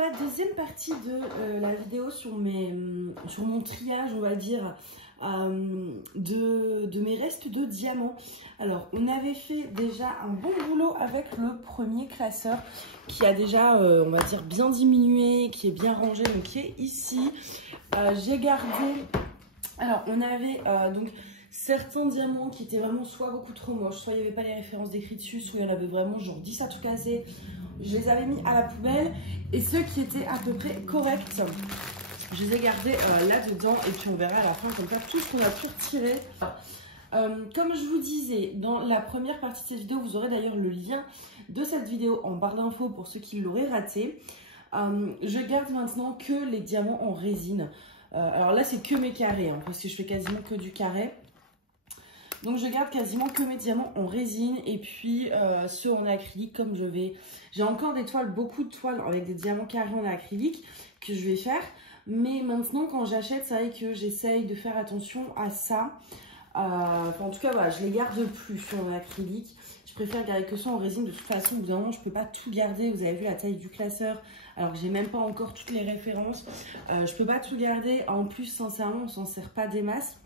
voilà, deuxième partie de la vidéo sur mon triage, on va dire, de mes restes de diamants. Alors, on avait fait déjà un bon boulot avec le premier classeur qui a déjà, on va dire, bien diminué, qui est bien rangé, donc qui est ici. J'ai gardé... Alors, on avait donc certains diamants qui étaient vraiment soit beaucoup trop moches, soit il n'y avait pas les références décrites dessus, soit il y en avait vraiment genre 10 à tout casser. Je les avais mis à la poubelle. Et ceux qui étaient à peu près corrects, je les ai gardés là-dedans. Et puis on verra à la fin comme ça tout ce qu'on a pu retirer. Comme je vous disais, dans la première partie de cette vidéo, vous aurez d'ailleurs le lien de cette vidéo en barre d'infos pour ceux qui l'auraient raté. Je garde maintenant que les diamants en résine. Alors là, c'est que mes carrés, hein, parce que je fais quasiment que du carré. Donc je garde quasiment que mes diamants en résine et puis ceux en acrylique comme je vais... J'ai encore des toiles, beaucoup de toiles avec des diamants carrés en acrylique que je vais faire. Mais maintenant quand j'achète, c'est vrai que j'essaye de faire attention à ça. En tout cas, voilà, je les garde plus en acrylique. Je préfère garder que ça en résine. De toute façon, au bout d'un moment, je ne peux pas tout garder. Vous avez vu la taille du classeur, alors que j'ai même pas encore toutes les références. Je ne peux pas tout garder. En plus, sincèrement, on s'en sert pas des masses.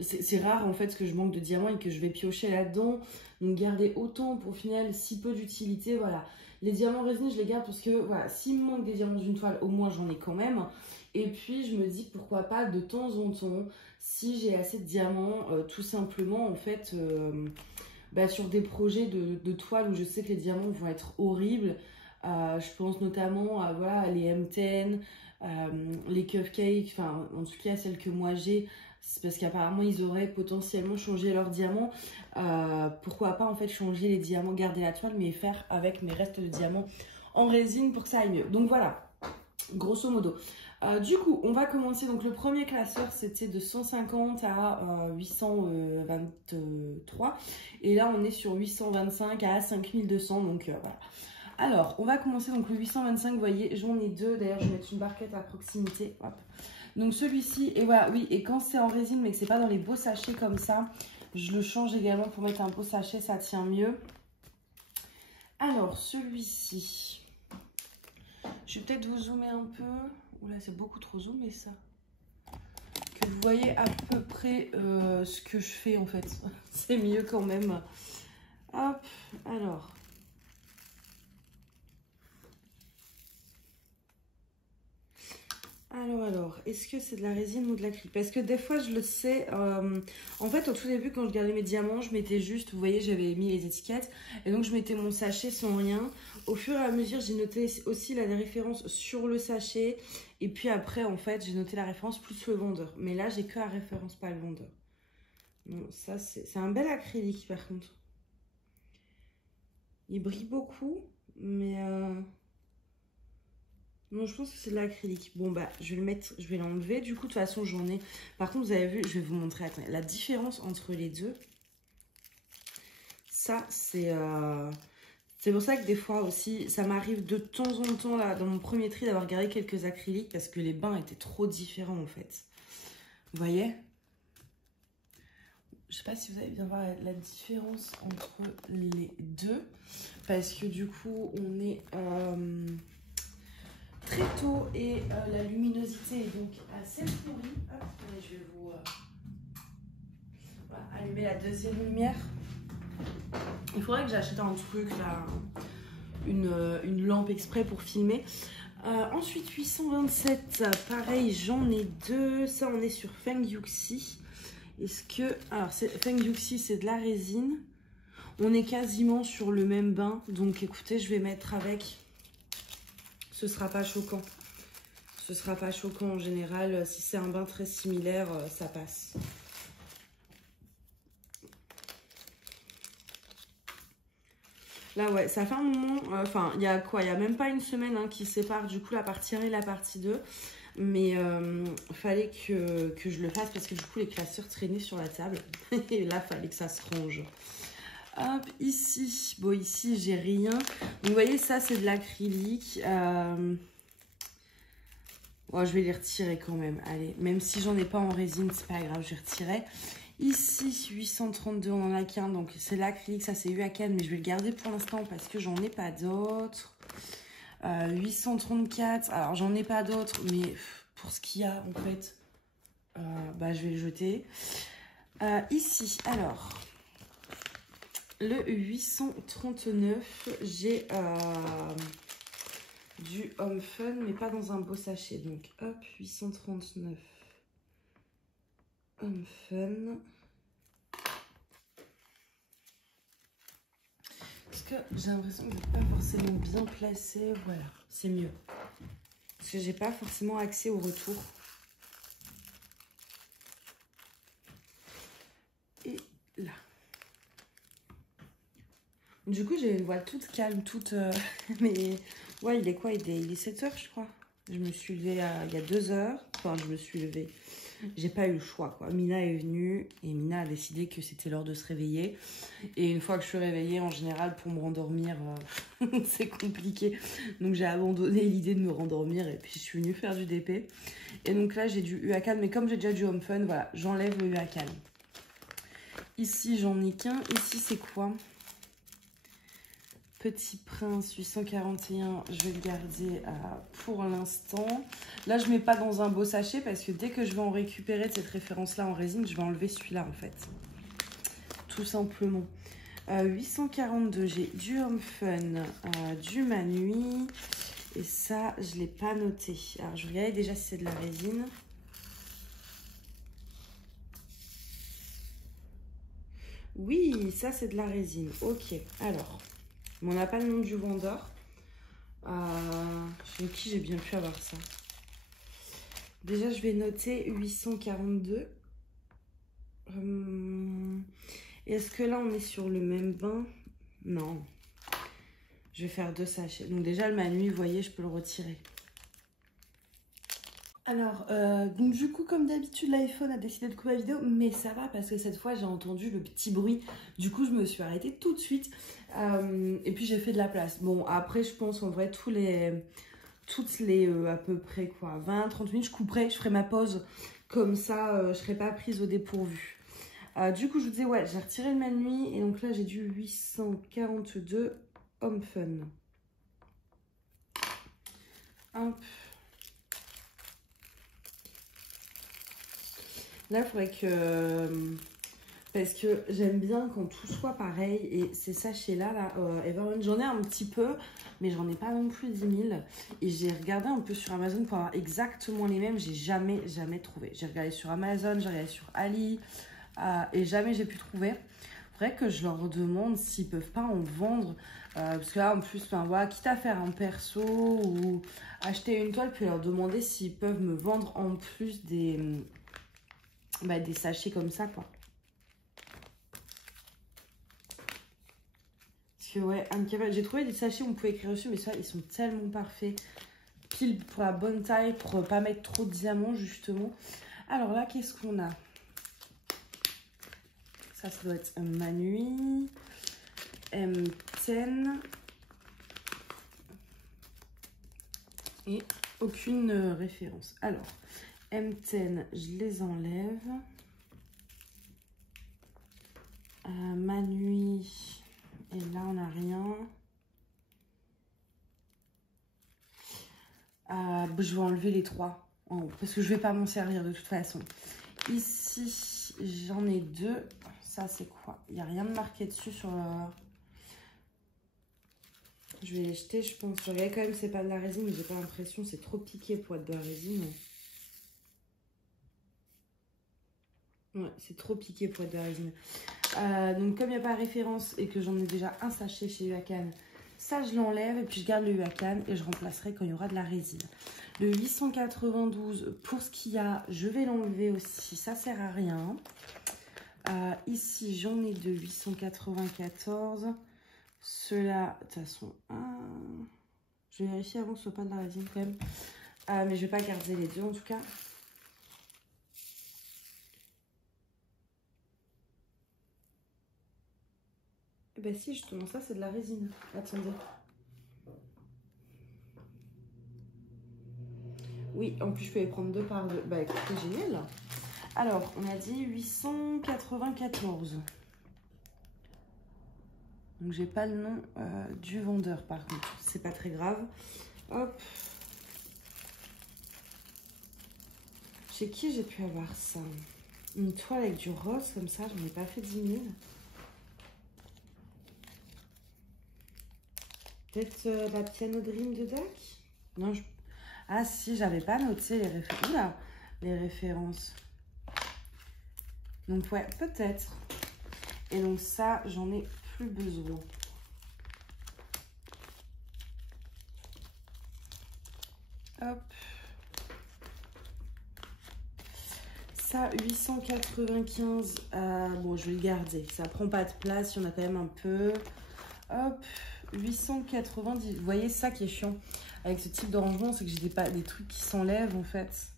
C'est rare en fait que je manque de diamants et que je vais piocher là-dedans. Donc garder autant pour au final si peu d'utilité. Voilà, les diamants résinés je les garde parce que voilà, s'il me manque des diamants d'une toile, au moins j'en ai quand même. Et puis je me dis pourquoi pas de temps en temps, si j'ai assez de diamants, tout simplement en fait sur des projets de toile où je sais que les diamants vont être horribles. Je pense notamment à voilà, les M10, les cupcakes, enfin en tout cas celles que moi j'ai. C'est parce qu'apparemment ils auraient potentiellement changé leurs diamants. Pourquoi pas en fait changer les diamants, garder la toile, mais faire avec mes restes de diamants en résine pour que ça aille mieux. Donc voilà, grosso modo. Du coup, on va commencer. Donc le premier classeur, c'était de 150 à 823. Et là, on est sur 825 à 5200. Donc voilà. Alors, on va commencer. Donc le 825, vous voyez, j'en ai deux. D'ailleurs, je vais mettre une barquette à proximité. Hop. Donc celui-ci, et voilà, oui, et quand c'est en résine mais que c'est pas dans les beaux sachets comme ça, je le change également pour mettre un beau sachet, ça tient mieux. Alors celui-ci, je vais peut-être vous zoomer un peu. Oula, c'est beaucoup trop zoomé ça. Que vous voyez à peu près ce que je fais en fait. C'est mieux quand même. Hop, alors... Alors, est-ce que c'est de la résine ou de l'acrylique? Parce que des fois, je le sais. En fait, au tout début, quand je gardais mes diamants, je mettais juste, vous voyez, j'avais mis les étiquettes. Et donc, je mettais mon sachet sans rien. Au fur et à mesure, j'ai noté aussi la référence sur le sachet. Et puis après, en fait, j'ai noté la référence plus le vendeur. Mais là, j'ai que la référence, pas le vendeur. Bon, ça, c'est un bel acrylique, par contre. Il brille beaucoup, mais... Non, je pense que c'est de l'acrylique. Bon, bah, je vais le mettre, je vais l'enlever. Du coup, de toute façon, j'en ai... Par contre, vous avez vu, je vais vous montrer, attendez, la différence entre les deux. Ça, c'est... C'est pour ça que des fois aussi, ça m'arrive de temps en temps, là, dans mon premier tri, d'avoir gardé quelques acryliques parce que les bains étaient trop différents, en fait. Vous voyez? Je sais pas si vous allez bien voir la différence entre les deux. Parce que du coup, on est... très tôt et la luminosité est donc assez pourrie. Hop, je vais vous voilà, allumer la deuxième lumière. Il faudrait que j'achète un truc là, une lampe exprès pour filmer. Ensuite 827, pareil, j'en ai deux. Ça, on est sur Feng Yuxi. Est-ce que... Alors, Feng Yuxi, c'est de la résine. On est quasiment sur le même bain. Donc écoutez, je vais mettre avec... Ce sera pas choquant. Ce sera pas choquant en général. Si c'est un bain très similaire, ça passe. Là, ouais, ça fait un moment. Enfin, il y a quoi? Il y a même pas une semaine hein, qui sépare du coup la partie 1 et la partie 2. Mais fallait que je le fasse parce que du coup, les classeurs traînaient sur la table. Et là, fallait que ça se range. Hop, ici, bon ici j'ai rien. Donc vous voyez ça c'est de l'acrylique. Bon, je vais les retirer quand même. Allez, même si j'en ai pas en résine, c'est pas grave, je retirerai. Ici 832, on en a qu'un, donc c'est l'acrylique, ça c'est UACAN, mais je vais le garder pour l'instant parce que j'en ai pas d'autres. 834. Alors, j'en ai pas d'autres, mais pour ce qu'il y a, en fait, bah, je vais le jeter. Ici, alors, le 839, j'ai du Home Fun, mais pas dans un beau sachet. Donc, hop, 839 Home Fun. Parce que j'ai l'impression que je n'ai pas forcément bien placé. Voilà, c'est mieux. Parce que j'ai pas forcément accès au retour. Et là. Du coup, j'ai une voix toute calme, toute... mais ouais, il est quoi? Il est 7 h, je crois. Je me suis levée il y a 2 heures. Enfin, je me suis levée. J'ai pas eu le choix, quoi. Mina est venue et Mina a décidé que c'était l'heure de se réveiller. Et une fois que je suis réveillée, en général, pour me rendormir, c'est compliqué. Donc, j'ai abandonné l'idée de me rendormir et puis je suis venue faire du DP. Et donc là, j'ai du UACAN. Mais comme j'ai déjà du Home Fun, voilà, j'enlève le UACAN. Ici, j'en ai qu'un. Ici, c'est quoi? Petit Prince 841, je vais le garder pour l'instant. Là, je ne mets pas dans un beau sachet parce que dès que je vais en récupérer de cette référence-là en résine, je vais enlever celui-là en fait. Tout simplement. 842, j'ai du Home Fun, du Manui. Et ça, je ne l'ai pas noté. Alors, je regardais déjà si c'est de la résine. Oui, ça, c'est de la résine. Ok, alors... Mais on n'a pas le nom du vendeur. Chez qui j'ai bien pu avoir ça? Déjà, je vais noter 842. Est-ce que là, on est sur le même bain? Non. Je vais faire 2 sachets. Donc déjà, le Manui, vous voyez, je peux le retirer. Alors, donc du coup, comme d'habitude, l'iPhone a décidé de couper la vidéo, mais ça va parce que cette fois, j'ai entendu le petit bruit. Du coup, je me suis arrêtée tout de suite et puis j'ai fait de la place. Bon, après, je pense en vrai, toutes les à peu près quoi, 20-30 minutes, je couperai, je ferai ma pause. Comme ça, je serai pas prise au dépourvu. Du coup, je vous disais, ouais, j'ai retiré le Manui et donc là, j'ai du 842 Home Fun. Hop. Là, il faudrait que... parce que j'aime bien quand tout soit pareil. Et ces sachets-là, j'en ai un petit peu, mais j'en ai pas non plus 10 000. Et j'ai regardé un peu sur Amazon pour avoir exactement les mêmes. J'ai jamais trouvé. J'ai regardé sur Amazon, j'ai regardé sur Ali. Et jamais j'ai pu trouver. Il faudrait que je leur demande s'ils peuvent pas en vendre. Parce que là, en plus, ben, voilà, quitte à faire un perso ou acheter une toile, puis leur demander s'ils peuvent me vendre en plus des sachets comme ça, quoi. Parce que, ouais, j'ai trouvé des sachets où on pouvait écrire dessus, mais ça, ils sont tellement parfaits. Pile pour la bonne taille, pour pas mettre trop de diamants, justement. Alors là, qu'est-ce qu'on a? Ça doit être un Manui. M10. Et aucune référence. Alors... M10, je les enlève. Manui, et là on n'a rien. Je vais enlever les 3 en haut parce que je vais pas m'en servir de toute façon. Ici, j'en ai 2. Ça, c'est quoi? Il n'y a rien de marqué dessus sur le... Je vais les jeter, je pense. Je regarde quand même, c'est pas de la résine, mais j'ai pas l'impression. C'est trop piqué pour être de la résine. Ouais, c'est trop piqué pour être de la résine. Donc, comme il n'y a pas de référence et que j'en ai déjà un sachet chez UACAN, ça, je l'enlève et puis je garde le UACAN et je remplacerai quand il y aura de la résine. Le 892, pour ce qu'il y a, je vais l'enlever aussi. Ça sert à rien. Ici, j'en ai 2, 894. Ceux-là, de toute façon, je vais vérifier avant que ce soit pas de la résine quand même. Mais je vais pas garder les deux en tout cas. Bah si, justement, ça c'est de la résine. Attendez. Oui, en plus je peux les prendre 2 par 2. Bah écoutez, génial. Alors, on a dit 894. Donc j'ai pas le nom du vendeur par contre. C'est pas très grave. Hop. Chez qui j'ai pu avoir ça? Une toile avec du rose comme ça, j'en ai pas fait 10 000. Peut-être la Piano Dream de Dac? Non, je... Ah si, j'avais pas noté les références. Oula, les références. Donc ouais, peut-être. Et donc ça, j'en ai plus besoin. Hop. Ça, 895. Bon, je vais le garder. Ça prend pas de place, il y en a quand même un peu. Hop. 890. Vous voyez, ça qui est chiant avec ce type de rangement, c'est que j'ai pas des trucs qui s'enlèvent en fait.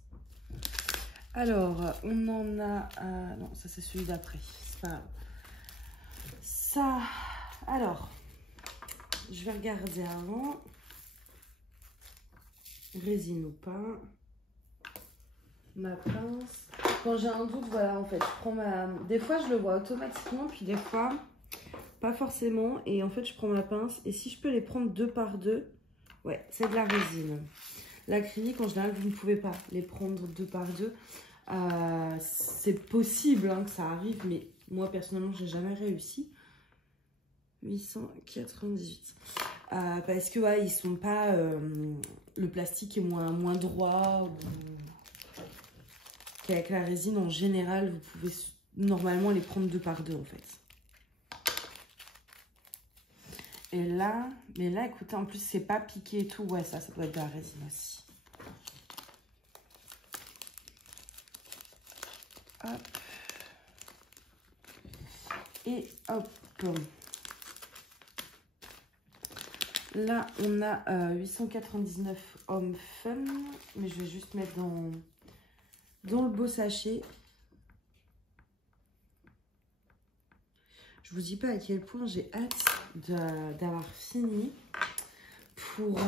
Alors, on en a... non, ça c'est celui d'après. C'est pas grave. Ça... Alors, je vais regarder avant. Résine ou pas. Ma pince. Quand j'ai un doute, voilà, en fait, je prends ma... Des fois, je le vois automatiquement, puis des fois, pas forcément. Et en fait, je prends ma pince. Et si je peux les prendre 2 par 2, ouais, c'est de la résine. L'acrylique, en général, vous ne pouvez pas les prendre 2 par 2. C'est possible hein, que ça arrive, mais moi, personnellement, j'ai jamais réussi. 898. Parce que, ouais, ils sont pas... le plastique est moins droit. Ou... Qu'avec la résine, en général, vous pouvez normalement les prendre 2 par 2, en fait. Et là, mais là, écoutez, en plus, c'est pas piqué et tout. Ouais, ça doit être de la résine aussi. Hop. Et hop. Là, on a 899 Homme Fun. Mais je vais juste mettre dans le beau sachet. Je vous dis pas à quel point j'ai hâte d'avoir fini pour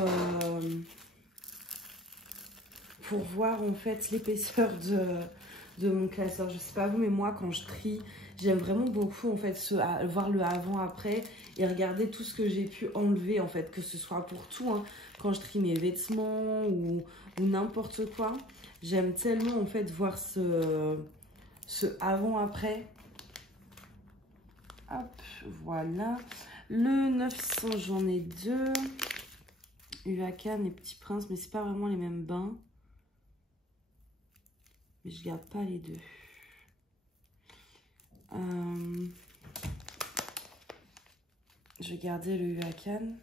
voir en fait l'épaisseur de mon classeur. Je sais pas vous, mais moi quand je trie, j'aime vraiment beaucoup en fait voir le avant-après et regarder tout ce que j'ai pu enlever en fait, que ce soit pour tout, hein, quand je trie mes vêtements ou n'importe quoi. J'aime tellement en fait voir ce avant-après. Hop, voilà. Le 900, j'en ai 2. Ulakan et Petit Prince, mais c'est pas vraiment les mêmes bains. Mais je garde pas les deux. Je vais garder le Ulakan.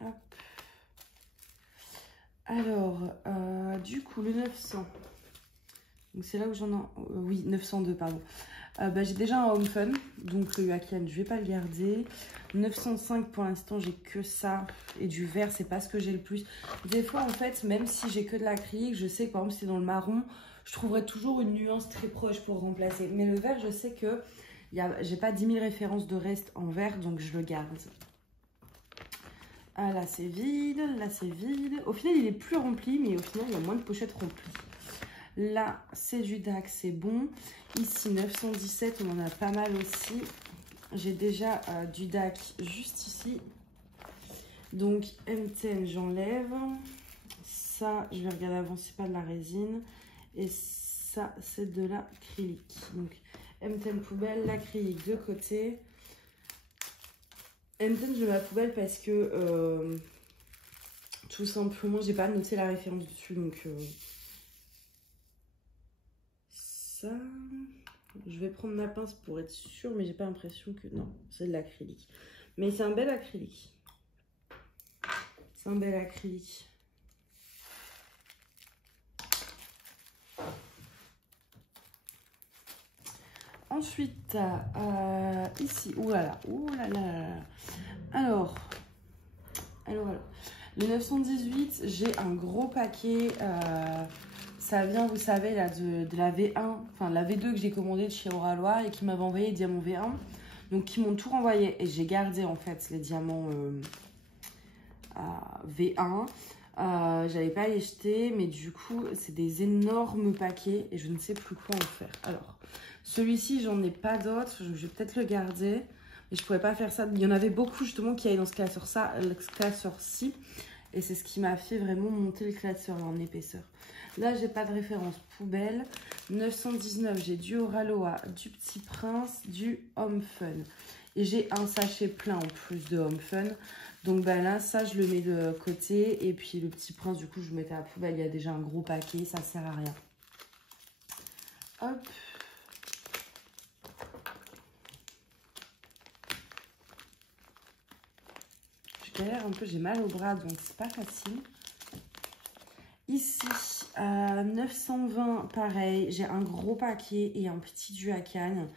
Hop. Alors, du coup, le 900. Donc c'est là où j'en ai... oui, 902, pardon. J'ai déjà un Home Fun, donc le Ulakan, je vais pas le garder. 905 pour l'instant, j'ai que ça. Et du vert, c'est pas ce que j'ai le plus. Des fois, en fait, même si j'ai que de l'acrylique, je sais que par exemple, c'est dans le marron, je trouverai toujours une nuance très proche pour remplacer. Mais le vert, je sais que j'ai pas 10 000 références de reste en vert, donc je le garde. Ah, là, c'est vide. Là, c'est vide. Au final, il est plus rempli, mais au final, il y a moins de pochettes remplies. Là, c'est du DAC, c'est bon. Ici, 917, on en a pas mal aussi. J'ai déjà du DAC juste ici. Donc, M10, j'enlève. Ça, je vais regarder avant, c'est pas de la résine. Et ça, c'est de l'acrylique. Donc, M10 poubelle, l'acrylique de côté. M10, je mets la poubelle parce que tout simplement, j'ai pas noté la référence dessus. Donc, ça, je vais prendre ma pince pour être sûre, mais j'ai pas l'impression que... Non, c'est de l'acrylique. Mais c'est un bel acrylique. C'est un bel acrylique. Ensuite, ici, oulala. Alors, le 918, j'ai un gros paquet. Ça vient, vous savez, là, de la V1, enfin la V2 que j'ai commandé de chez Oralois et qui m'avait envoyé les diamants V1. Donc, qui m'ont tout renvoyé. Et j'ai gardé, en fait, les diamants V1. J'avais pas les jeter, mais du coup, c'est des énormes paquets et je ne sais plus quoi en faire. Alors, celui-ci, j'en ai pas d'autres. Je vais peut-être le garder. Mais je pourrais pas faire ça. Il y en avait beaucoup, justement, qui allaient dans ce classeur-ci. Et c'est ce qui m'a fait vraiment monter le classeur en épaisseur. Là, j'ai pas de référence poubelle. 919, j'ai du Oraloa, du Petit Prince, du Home Fun. Et j'ai un sachet plein en plus de Home Fun. Donc ben là, ça, je le mets de côté. Et puis le Petit Prince, du coup, je le mettais à la poubelle. Il y a déjà un gros paquet, ça sert à rien. Hop. Je galère un peu, j'ai mal au bras, donc c'est pas facile. Ici, à 920, pareil, j'ai un gros paquet et un petit Duacan.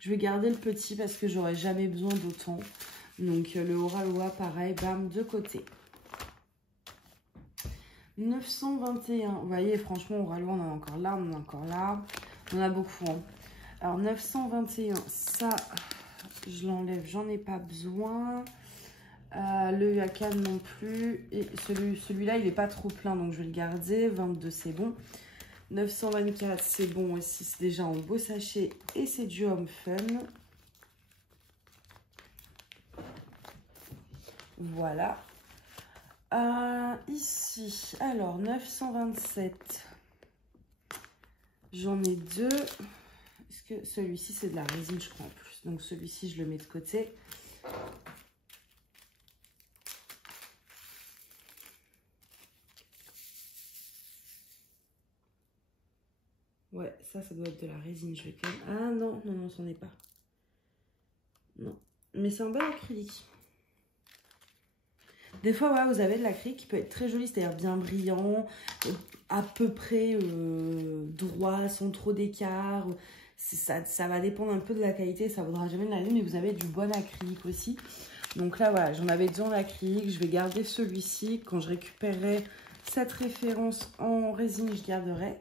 Je vais garder le petit parce que j'aurai jamais besoin d'autant. Donc le Oraloa, pareil, bam, de côté. 921, vous voyez, franchement, Oraloa, on en a encore là, on en a encore là. On en a beaucoup, hein. Alors 921, ça, je l'enlève, j'en ai pas besoin. Le Duacan non plus. Et celui-là, il n'est pas trop plein, donc je vais le garder. 22, c'est bon. 924, c'est bon aussi. C'est déjà en beau sachet et c'est du Home Fun. Voilà. Ici, alors 927. J'en ai deux. Est-ce que celui-ci, c'est de la résine, je crois, en plus. Donc celui-ci, je le mets de côté. Ouais, ça doit être de la résine. Je vais quand même... Ah non, non, non, c'en est pas. Non. Mais c'est un bel acrylique. Des fois, ouais, vous avez de l'acrylique qui peut être très joli, c'est-à-dire bien brillant, à peu près droit, sans trop d'écart. Ça va dépendre un peu de la qualité, ça ne vaudra jamais de la lune, mais vous avez du bon acrylique aussi. Donc là, voilà, j'en avais deux en acrylique. Je vais garder celui-ci. Quand je récupérerai cette référence en résine, je garderai.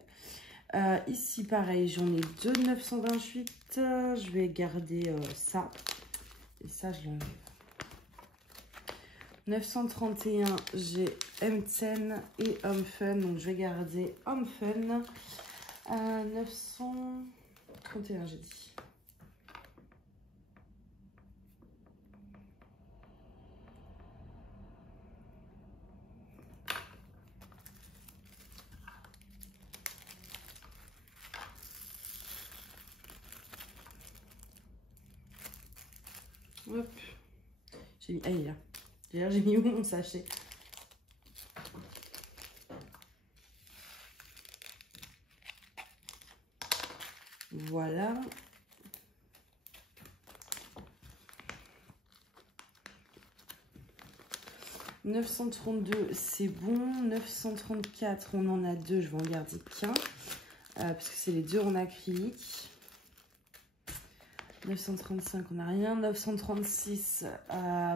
Ici, pareil, j'en ai deux 928. Je vais garder ça. Et ça, je l'enlève. 931, j'ai M10 et Home Fun. Donc, je vais garder Home Fun. 931, j'ai dit. Hop. J'ai mis... Ah, il est là. D'ailleurs, j'ai mis où mon sachet? Voilà. « 932, c'est bon. 934, on en a deux. Je vais en garder qu'un. Parce que c'est les deux en acrylique. 935, on n'a rien. 936,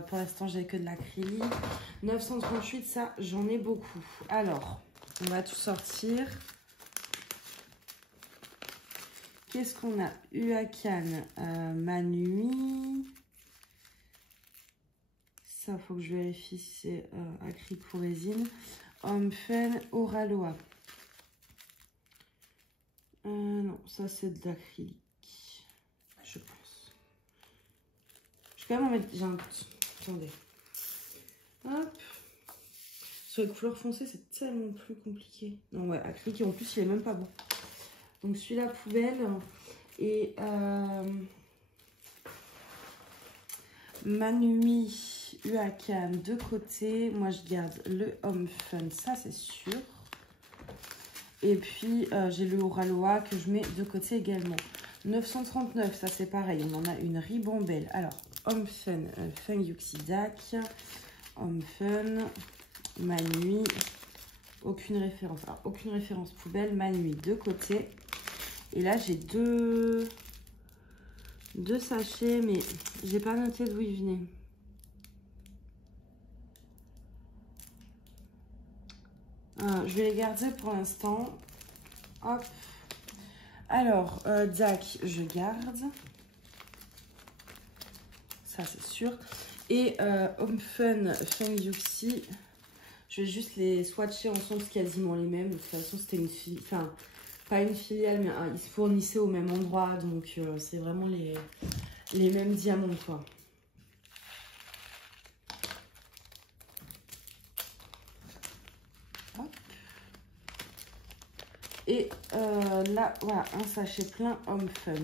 pour l'instant, j'ai que de l'acrylique. 938, ça, j'en ai beaucoup. Alors, on va tout sortir. Qu'est-ce qu'on a? Duacan, Manui. Ça, il faut que je vérifie si c'est acrylique ou résine. Home Fun, Oraloa. Non, ça, c'est de l'acrylique. Je pense. Je vais quand même en mettre... J'ai un doute. Attendez. Hop. Sur les couleurs foncées, c'est tellement plus compliqué. Non, ouais, acrylique. Et en plus, il est même pas bon. Donc, celui-là, poubelle. Et Manui, Duacan de côté. Moi, je garde le Home Fun. Ça, c'est sûr. Et puis, j'ai le Oraloa que je mets de côté également. 939, ça c'est pareil, on en a une ribambelle. Alors, Home Fun, Feng Yuxidak, Home Fun, Manui, aucune référence. Alors, aucune référence poubelle, Manui de côté. Et là, j'ai deux sachets, mais j'ai pas noté d'où ils venaient. Je vais les garder pour l'instant. Hop. Alors, Dak, je garde. Ça, c'est sûr. Et Home Fun, Feng Yuxi, je vais juste les swatcher ensemble, c'est quasiment les mêmes. De toute façon, c'était une fille, enfin, pas une filiale, mais ils se fournissaient au même endroit. Donc, c'est vraiment les mêmes diamants, quoi. Et là, voilà, un sachet plein Homme Fun.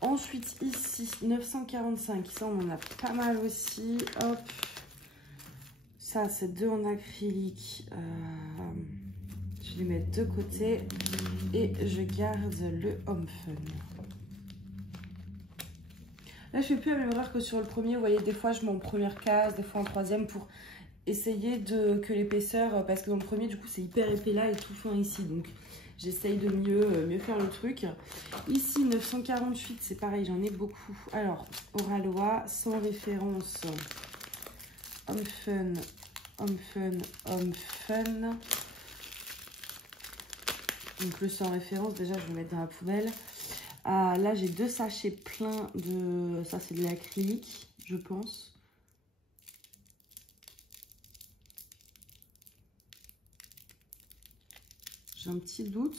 Ensuite, ici, 945. Ça, on en a pas mal aussi. Hop. Ça, c'est 2 en acrylique. Je vais les mettre de côté. Et je garde le Homme Fun. Là, je fais plus la même erreur que sur le premier. Vous voyez, des fois, je mets en première case, des fois en troisième pour essayer que l'épaisseur... Parce que dans le premier, du coup, c'est hyper épais là et tout fin ici. Donc, j'essaye de mieux faire le truc. Ici, 948, c'est pareil, j'en ai beaucoup. Alors, Oralois, sans référence. Homme Fun, Homme Fun, Homme Fun. Donc, le sans référence, déjà, je vais le mettre dans la poubelle. Là, j'ai 2 sachets pleins de... Ça, c'est de l'acrylique, je pense. J'ai un petit doute.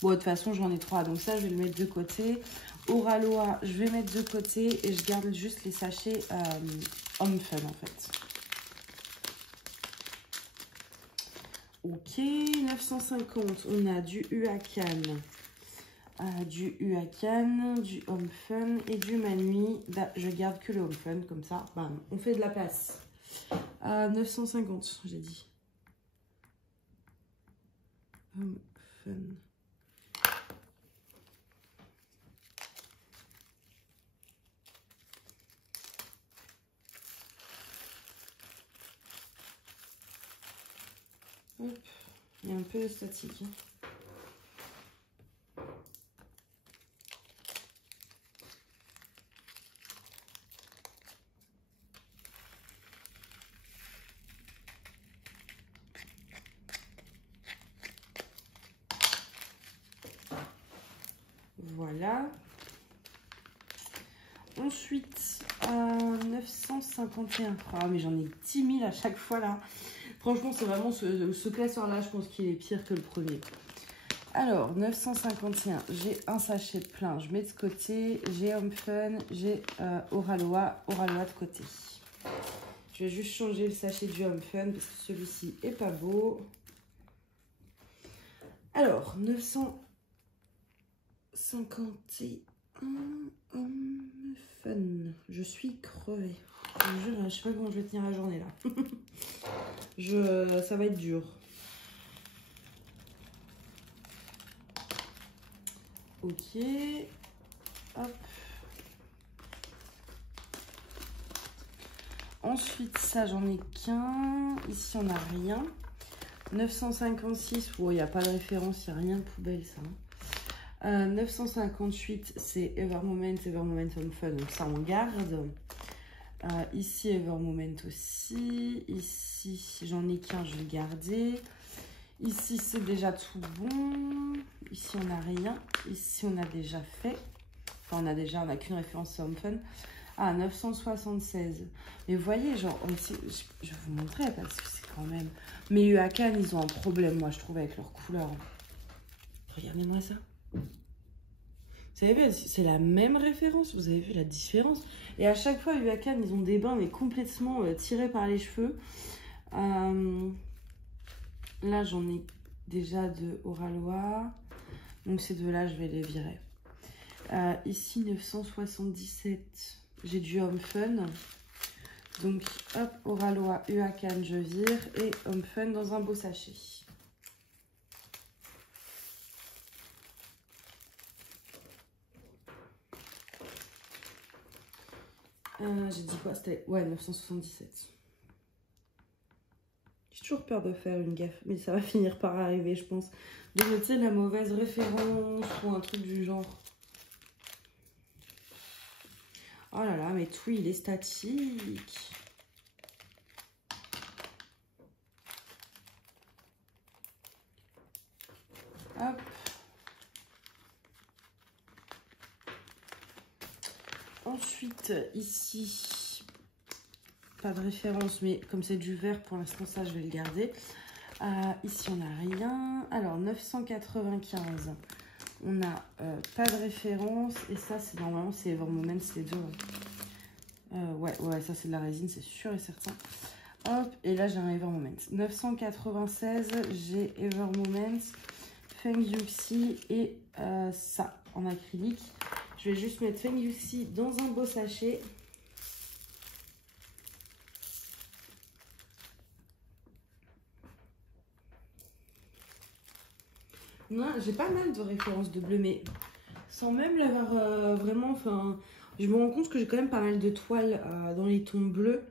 Bon, de toute façon, j'en ai 3. Donc ça, je vais le mettre de côté. Oralois, je vais mettre de côté. Et je garde juste les sachets Homme Fun, en fait. Ok, 950. On a du Huacan. Du Huacan, du Homme Fun et du Manui. Bah, je garde que le Homme Fun, comme ça, bam, on fait de la place. 950, j'ai dit. Homme Fun. Hop, il y a un peu de statique. Hein. Voilà. Ensuite, 951. Ah, mais j'en ai 10 000 à chaque fois là. Franchement, c'est vraiment ce classeur-là, je pense qu'il est pire que le premier. Alors, 951, j'ai un sachet plein. Je mets de côté. J'ai Homme Fun, j'ai Oralois de côté. Je vais juste changer le sachet du Homme Fun parce que celui-ci est pas beau. Alors, 951 Homme Fun. Je suis crevée. Je sais pas comment je vais tenir la journée là. Ça va être dur. Ok. Hop. Ensuite, ça, j'en ai qu'un. Ici, on n'a rien. 956. Oh, il n'y a pas de référence, il n'y a rien de poubelle, ça. 958, c'est Evermoment, Homme Fun. Donc, ça, on garde. Ici, Evermoment aussi. Ici, j'en ai qu'un, je vais le garder. Ici, c'est déjà tout bon. Ici, on n'a rien. Ici, on a déjà fait. Enfin, on n'a qu'une référence Homme Fun. 976. Mais vous voyez, genre, je vais vous montrer parce que c'est quand même... Mais Huacan, ils ont un problème, moi, je trouve, avec leur couleur. Regardez-moi ça. Vous avez vu, c'est la même référence. Vous avez vu la différence. Et à chaque fois, Huacan, ils ont des bains, mais complètement tirés par les cheveux. Là, j'en ai déjà de Oralois. Donc, ces deux-là, je vais les virer. Ici, 977. J'ai du Homme Fun. Donc, hop, Oralois, Huacan, je vire. Et Homme Fun dans un beau sachet. J'ai dit quoi? C'était... Ouais, 977. J'ai toujours peur de faire une gaffe. Mais ça va finir par arriver, je pense. De noter la mauvaise référence ou un truc du genre. Oh là là, mais tout, il est statique. Hop. Ensuite, ici, pas de référence, mais comme c'est du vert, pour l'instant, ça, je vais le garder. Ici, on n'a rien. Alors, 995. On n'a pas de référence. Et ça, c'est normalement, c'est Evermoment, c'est les deux. Ouais, ça, c'est de la résine, c'est sûr et certain. Hop, et là j'ai un Evermoment. 996, j'ai Evermoment, Feng Yuxi et ça en acrylique. Je vais juste mettre Feng Yuxi dans un beau sachet. Non, j'ai pas mal de références de bleu, mais sans même l'avoir vraiment... Enfin, je me rends compte que j'ai quand même pas mal de toiles dans les tons bleus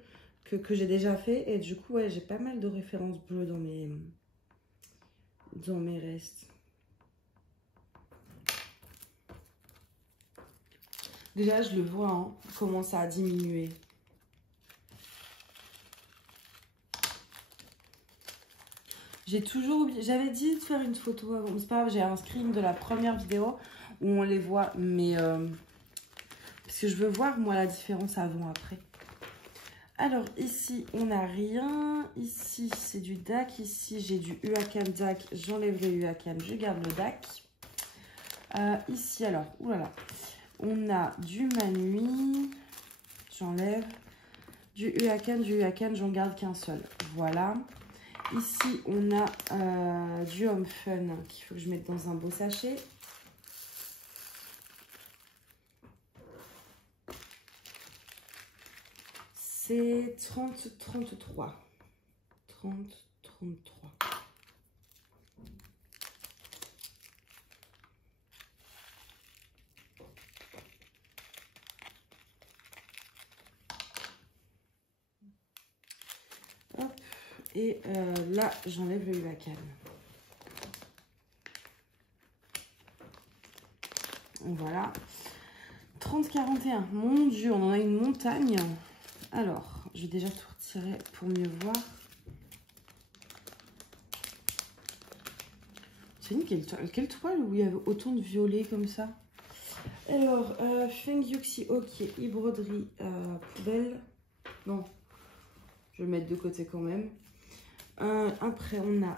que j'ai déjà fait. Et du coup, ouais, j'ai pas mal de références bleues dans mes restes. Déjà, je le vois, hein, comment ça a diminué. J'ai toujours oublié, j'avais dit de faire une photo avant, c'est pas grave, j'ai un screen de la première vidéo où on les voit, mais parce que je veux voir moi la différence avant-après. Alors ici on n'a rien, ici c'est du DAC, ici j'ai du UACAN DAC, j'enlève le UACAN, je garde le DAC. Ici alors, oulala, on a du Manui, j'enlève, du UACAN, j'en garde qu'un seul, voilà. Ici, on a du Home Fun qu'il faut que je mette dans un beau sachet. C'est 30-33. 30-33. Hop. Et là, j'enlève le UACAN. Voilà. 30-41. Mon Dieu, on en a une montagne. Alors, je vais déjà tout retirer pour mieux voir. C'est une quelle toile où il y avait autant de violet comme ça? Alors, Feng Yuxi, ok. E-broderie, poubelle. Non, je vais le mettre de côté quand même. Après, on a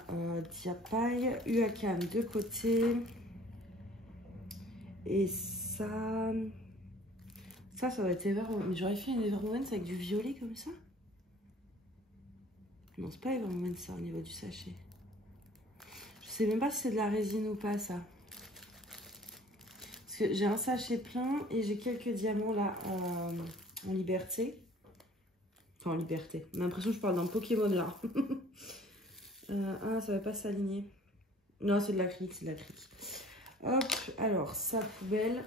Diapaille, UACAN de côté. Et ça doit être Evermoment. Mais j'aurais fait une Evermoment avec du violet comme ça? Non, c'est pas Evermoment ça au niveau du sachet. Je sais même pas si c'est de la résine ou pas ça. Parce que j'ai un sachet plein et j'ai quelques diamants là en liberté. Enfin en liberté. J'ai l'impression que je parle d'un Pokémon là. Ah, ça va pas s'aligner. Non, c'est de l'acrylique, c'est de l'acrylique. Hop, alors, ça poubelle.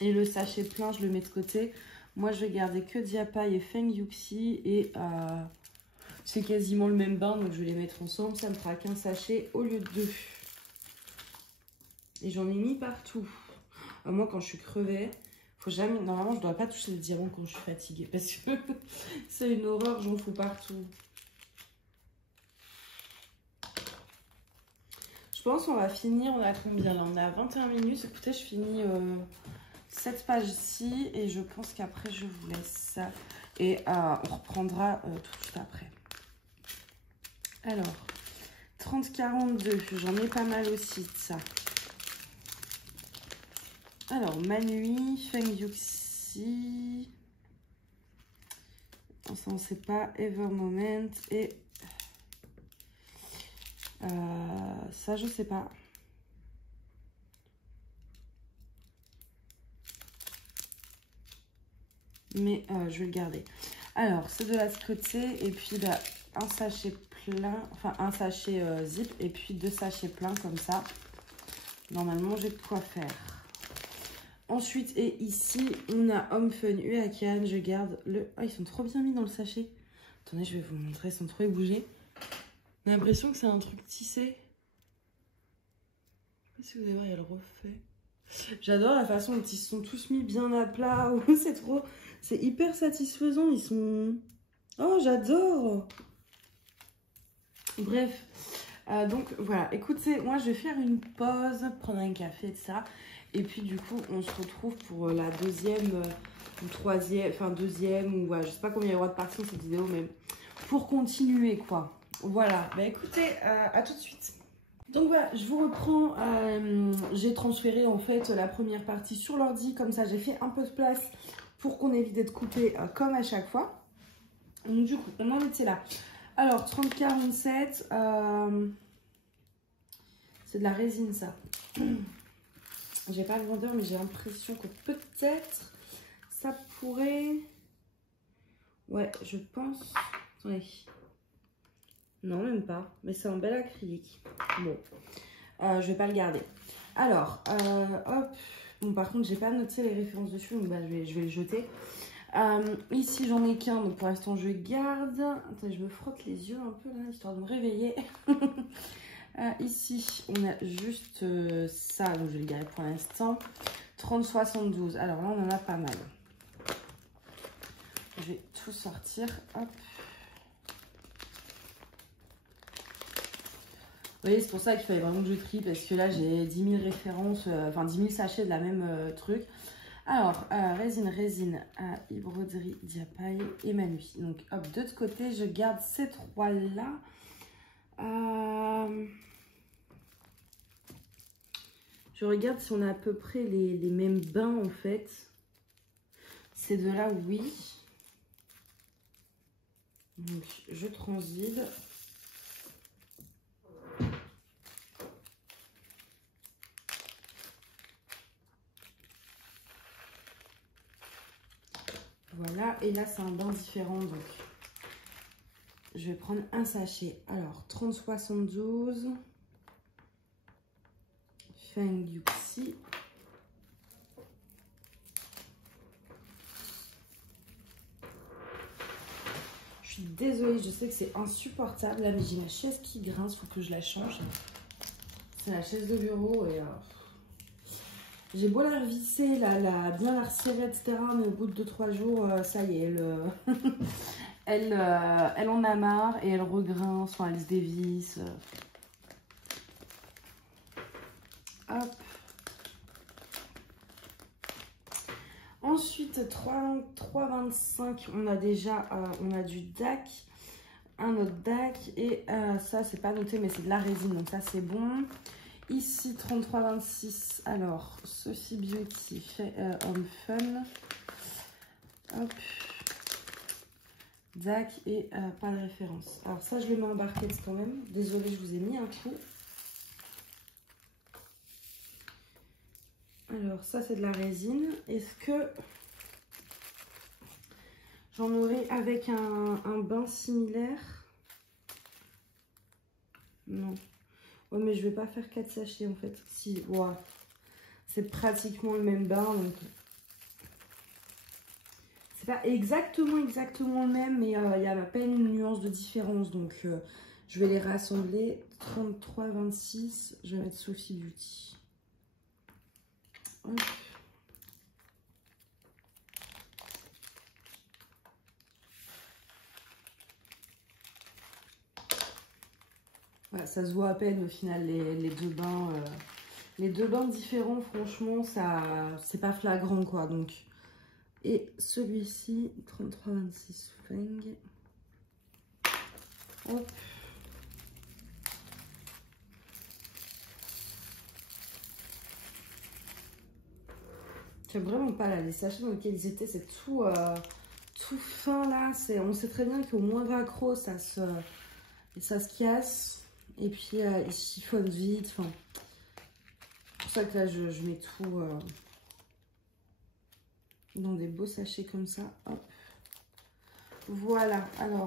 Et le sachet plein, je le mets de côté. Moi, je vais garder que Diapaille et Feng Yuxi. Et c'est quasiment le même bain, donc je vais les mettre ensemble. Ça me fera qu'un sachet au lieu de 2. Et j'en ai mis partout. Moi, quand je suis crevée, faut jamais... Normalement, je dois pas toucher le diamant quand je suis fatiguée. Parce que c'est une horreur, j'en fous partout. Je pense qu'on va finir, on a combien là? On a 21 minutes, écoutez, je finis cette page-ci et je pense qu'après je vous laisse ça. Et on reprendra tout de suite après. Alors, 30-42, j'en ai pas mal aussi de ça. Alors, Manui, Feng Yuxi, ça on sait pas, Evermoment et... ça, je sais pas. Mais je vais le garder. Alors, c'est de l'autre côté. Et puis, bah, un sachet plein. Enfin, un sachet zip. Et puis, 2 sachets pleins comme ça. Normalement, j'ai de quoi faire. Ensuite, et ici, on a Home Fun UACAN. Je garde le... Oh, ils sont trop bien mis dans le sachet. Attendez, je vais vous montrer. Ils sont trop bougés. On a l'impression que c'est un truc tissé. Je sais pas si vous allez voir, il y a le reflet. J'adore la façon dont ils se sont tous mis bien à plat. C'est trop... C'est hyper satisfaisant. Ils sont... Oh, j'adore. Bref. Donc, voilà. Écoutez, moi, je vais faire une pause, prendre un café, etc. Et puis, du coup, on se retrouve pour la deuxième ou troisième... Enfin, deuxième ou... Ouais, je sais pas combien il y aura de parties dans cette vidéo, mais pour continuer, quoi. Voilà, bah écoutez, à tout de suite. Donc voilà, je vous reprends, j'ai transféré en fait la première partie sur l'ordi, comme ça j'ai fait un peu de place pour qu'on évite d'être coupé comme à chaque fois. Donc du coup, on en était là. Alors, 3047, c'est de la résine, ça. J'ai pas le vendeur, mais j'ai l'impression que peut-être ça pourrait... Ouais, je pense... Attendez. Non, même pas. Mais c'est un bel acrylique. Bon, je vais pas le garder. Alors, hop. Bon, par contre, j'ai pas noté les références dessus, donc bah, je vais le jeter. Ici, j'en ai qu'un, donc pour l'instant, je garde. Attendez, je me frotte les yeux un peu là, histoire de me réveiller. Ici, on a juste ça, donc je vais le garder pour l'instant. 30-72. Alors là, on en a pas mal. Je vais tout sortir. Hop. Vous voyez, c'est pour ça qu'il fallait vraiment que je trie, parce que là, j'ai 10 000 références, enfin 10 000 sachets de la même truc. Alors, résine, broderie, diapaille et Manui. Donc, hop, de l'autre côté, je garde ces trois-là. Je regarde si on a à peu près les mêmes bains, en fait. Ces deux-là, oui. Donc, je transvide. Voilà, et là c'est un bain différent, donc je vais prendre un sachet. Alors 30-72, Feng Yuxi. Je suis désolée, je sais que c'est insupportable là, mais j'ai ma chaise qui grince, faut que je la change. C'est la chaise de bureau et j'ai beau la revisser, bien la resserrer, etc. Mais au bout de 2-3 jours, ça y est, elle en a marre et elle regrince, enfin elle se dévisse. Hop. Ensuite, 3,25, on a déjà on a du DAC, un autre DAC et ça c'est pas noté mais c'est de la résine, donc ça c'est bon. Ici 33,26, alors Sophie Beauty fait Homme Fun. Hop. DAC et pas de référence. Alors ça je le mets en barquette quand même. Désolée, je vous ai mis un coup. Alors ça c'est de la résine. Est-ce que j'en aurai avec un bain similaire? Non. Ouais, mais je vais pas faire 4 sachets en fait. Si, ouais. C'est pratiquement le même bain. Donc... c'est pas exactement le même, mais il y a à peine une nuance de différence. Donc je vais les rassembler. 33,26. Je vais mettre Sophie Beauty. Hop. Voilà, ça se voit à peine au final les deux bains. Les deux bains différents, franchement, ça c'est pas flagrant quoi. Donc, et celui-ci, 33,26 Feng. Hop. J'aime vraiment pas là, les sachets dans lesquels ils étaient, c'est tout fin là. On sait très bien qu'au moindre accro, ça se casse. Et puis il chiffonne vite. Enfin, c'est pour ça que là je mets tout dans des beaux sachets comme ça. Hop. Voilà, alors.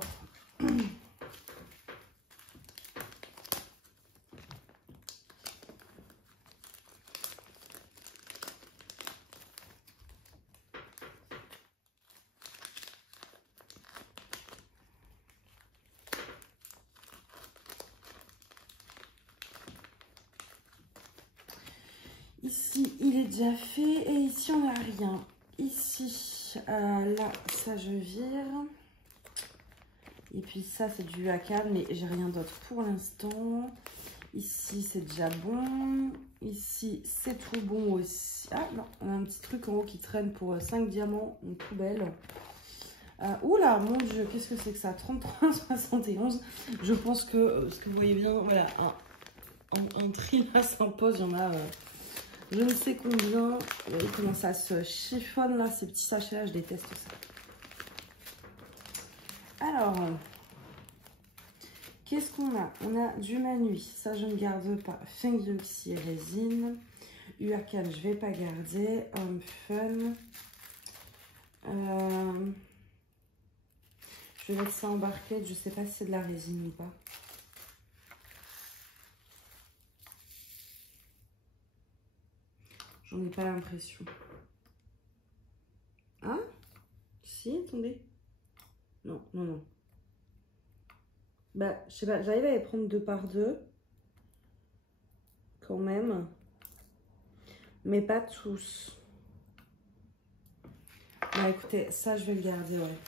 Ici, il est déjà fait et ici, on n'a rien. Ici, là, ça, je vire. Et puis ça, c'est du Lacan, mais j'ai rien d'autre pour l'instant. Ici, c'est déjà bon. Ici, c'est tout bon aussi. Ah non, on a un petit truc en haut qui traîne pour 5 diamants, une poubelle. Oula, mon Dieu, qu'est-ce que c'est que ça? 33,71. Je pense que, ce que vous voyez bien, voilà, un tri là s'impose. Il y en a... je ne sais combien. Vous voyez comment ça se chiffonne là, ces petits sachets là, je déteste ça. Alors, qu'est-ce qu'on a? On a du Manui, ça je ne garde pas. Feng Yuxi résine. Huracan, je vais pas garder. Homme Fun. Je vais mettre ça en barquette. Je sais pas si c'est de la résine ou pas. J'en ai pas l'impression. Ah? Si, attendez. Non, non, non. Bah, je sais pas, j'arrive à les prendre 2 par 2. Quand même. Mais pas tous. Bah écoutez, ça je vais le garder, ouais.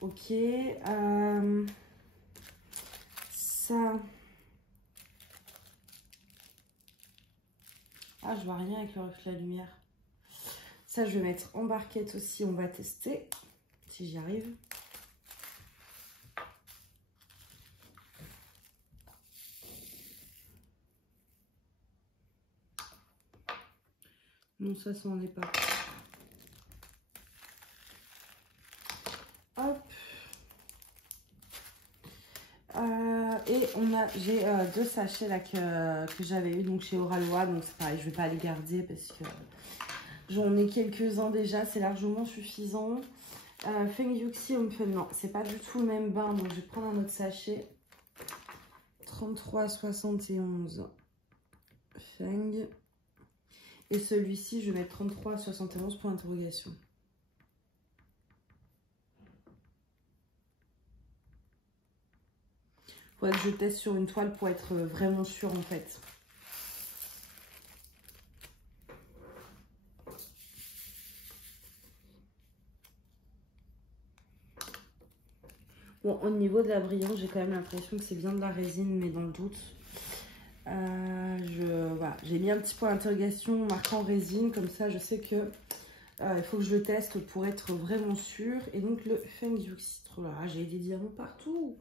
Ok. Ça. Ah, je vois rien avec le reflet de la lumière. Ça, je vais mettre en barquette aussi. On va tester si j'y arrive. Non, ça n'en est pas. Hop. Et j'ai 2 sachets là que j'avais eu donc chez Oralois. Donc c'est pareil, je vais pas les garder parce que j'en ai quelques-uns déjà. C'est largement suffisant. Feng Yuxi Home Fun, non, c'est pas du tout le même bain. Donc je vais prendre un autre sachet. 33,71 Feng. Et celui-ci, je vais mettre 33,71 pour interrogation. Faudrait que je teste sur une toile pour être vraiment sûre en fait. Bon, au niveau de la brillance, j'ai quand même l'impression que c'est bien de la résine, mais dans le doute. Voilà, j'ai mis un petit point d'interrogation marquant résine, comme ça je sais que il faut que je le teste pour être vraiment sûre. Et donc le Feng Yuxi, oh là, j'ai des diamants partout.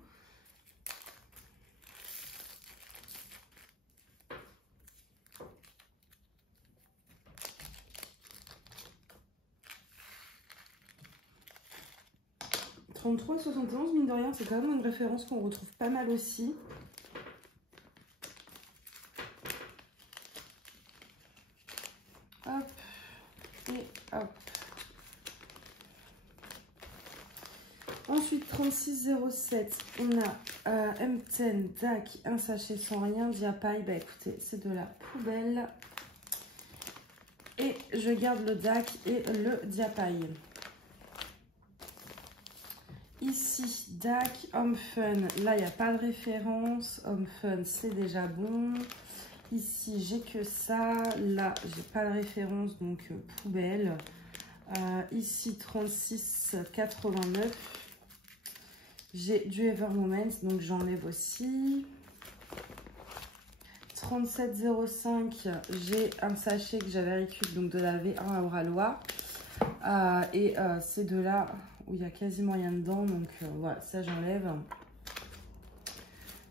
« 33,71 mine de rien, c'est quand même une référence qu'on retrouve pas mal aussi. Hop, et hop. Ensuite, 36,07, on a M10, DAC, un sachet sans rien, Diapaille, bah écoutez, c'est de la poubelle. Et je garde le DAC et le Diapaille. Ici, DAC, Homme Fun, là il n'y a pas de référence, Homme Fun c'est déjà bon. Ici j'ai que ça, là j'ai pas de référence donc poubelle. Ici 36,89, j'ai du Ever Moment donc j'enlève aussi. 37,05, j'ai un sachet que j'avais récupéré donc de la V1 à Oralois. Et c'est de là où il y a quasiment rien dedans, donc voilà, ça j'enlève.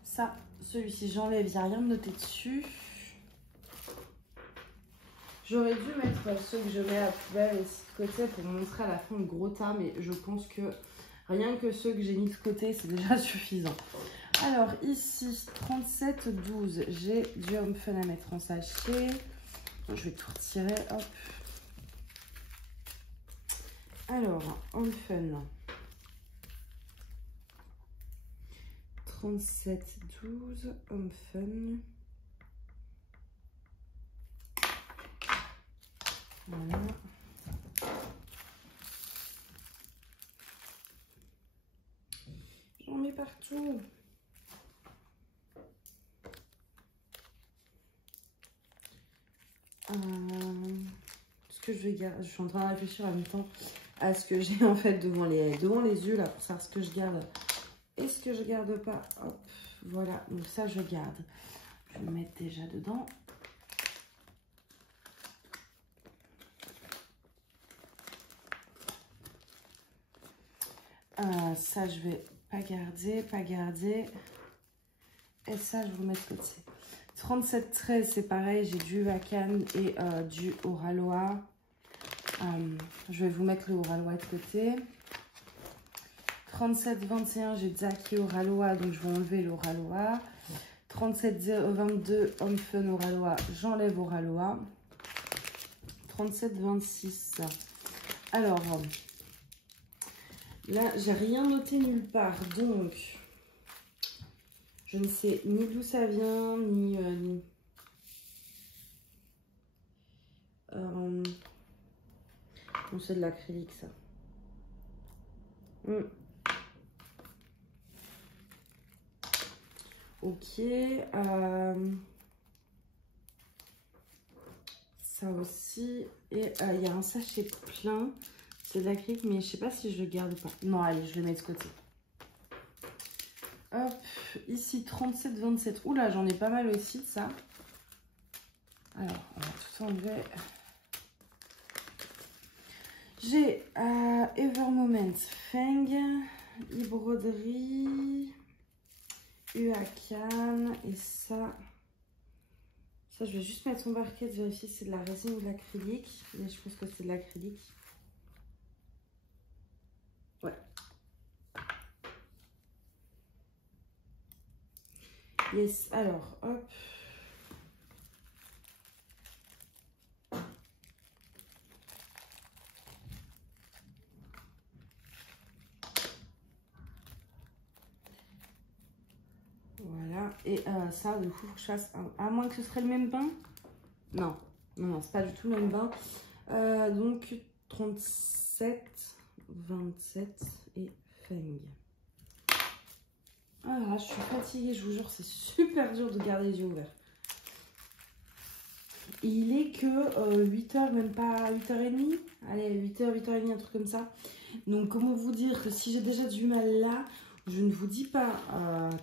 Ça, celui-ci j'enlève, il n'y a rien de noté dessus. J'aurais dû mettre ceux que je mets à la poubelle ici de côté pour montrer à la fin le gros tas, mais je pense que rien que ceux que j'ai mis de côté, c'est déjà suffisant. Alors ici, 37,12, j'ai du Homme Fun à mettre en sachet. Je vais tout retirer, hop. Alors, Homme Fun. 37,12, Homme Fun. Voilà. J'en mets partout. Ce que je vais garder, je suis en train de réfléchir en même temps à ce que j'ai en fait devant les yeux là pour savoir ce que je garde et ce que je garde pas. Hop, voilà, donc ça je garde. Je vais le mettre déjà dedans. Ça je vais pas garder. Et ça je vais vous mettre de côté. 37,13 c'est pareil, j'ai du Vacan et du Oralois. Je vais vous mettre le Oralois de côté. 37-21, j'ai Zaki Oraloa, donc je vais enlever l'Oraloa. 37-22, Homme Fun Oraloa, j'enlève Oraloa. 37-26. Alors, là, j'ai rien noté nulle part, donc je ne sais ni d'où ça vient, ni... c'est de l'acrylique, ça. Ok. Ça aussi. Et il y a un sachet plein. C'est de l'acrylique, mais je sais pas si je le garde ou pas. Non, allez, je le mets de côté. Hop, ici 37-27. Oula, j'en ai pas mal aussi de ça. Alors, on va tout enlever. J'ai Evermoment Feng, e-broderie, Uakan et ça. Ça, je vais juste mettre en barquette, vérifier si c'est de la résine ou de l'acrylique. Mais je pense que c'est de l'acrylique. Ouais. Yes, alors, hop. Voilà, et ça, du coup, faut que je fasse à moins que ce serait le même bain. Non, non, non, c'est pas du tout le même bain. Donc, 37, 27 et Feng. Ah, je suis fatiguée, je vous jure, c'est super dur de garder les yeux ouverts. Et il est que 8h, même pas 8h30. Allez, 8h, 8h30, un truc comme ça. Donc, comment vous dire que si j'ai déjà du mal là, je ne vous dis pas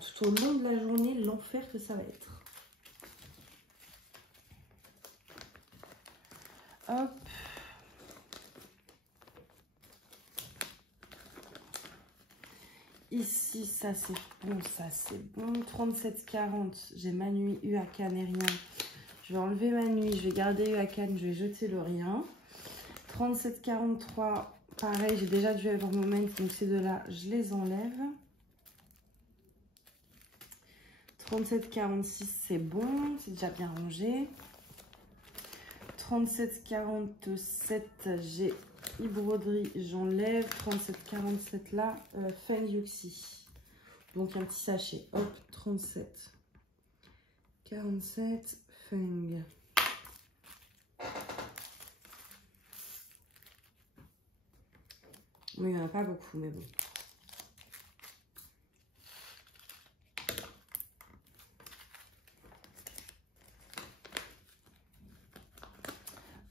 tout au long de la journée l'enfer que ça va être. Hop. Ici, ça c'est bon, ça c'est bon. 37-40, j'ai ma nuit Uakan et rien. Je vais enlever ma nuit, je vais garder Uakan, je vais jeter le rien. 37-43, pareil, j'ai déjà du Evermoment, donc ces deux-là, je les enlève. 37-46, c'est bon, c'est déjà bien rangé. 37-47, j'ai e-broderie, j'enlève. 37-47 là, Feng Yuxi. Donc un petit sachet. Hop, 37-47, Feng. Oui, il n'y en a pas beaucoup, mais bon.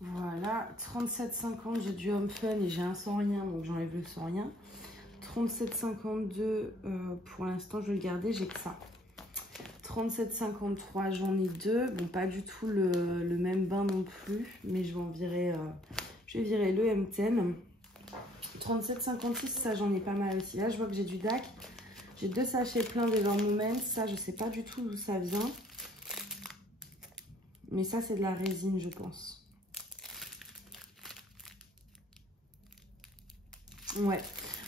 Voilà, 37,50, j'ai du Homme Fun et j'ai un sans rien, donc j'enlève le sans rien. 37,52, pour l'instant, je vais le garder, j'ai que ça. 37,53, j'en ai deux. Bon, pas du tout le même bain non plus, mais je vais en virer, je vais virer le M10. 37,56, ça, j'en ai pas mal aussi. Là, je vois que j'ai du DAC. J'ai deux sachets pleins d'Evermoment. Ça, je sais pas du tout d'où ça vient. Mais ça, c'est de la résine, je pense. Ouais,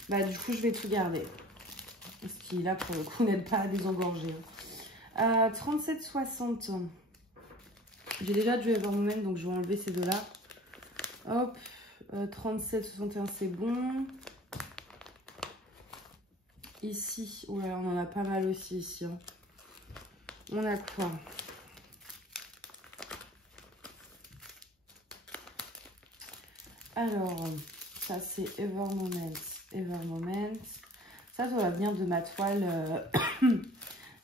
bah du coup je vais tout garder. Ce qui là pour le coup n'aide pas à désengorger. 37,60. J'ai déjà du Evermoment donc je vais enlever ces deux-là. Hop, 37,61 c'est bon. Ici, ouais, on en a pas mal aussi ici. Hein. On a quoi? Alors, ça c'est Evermoment. Evermoment. Ça doit venir de ma toile.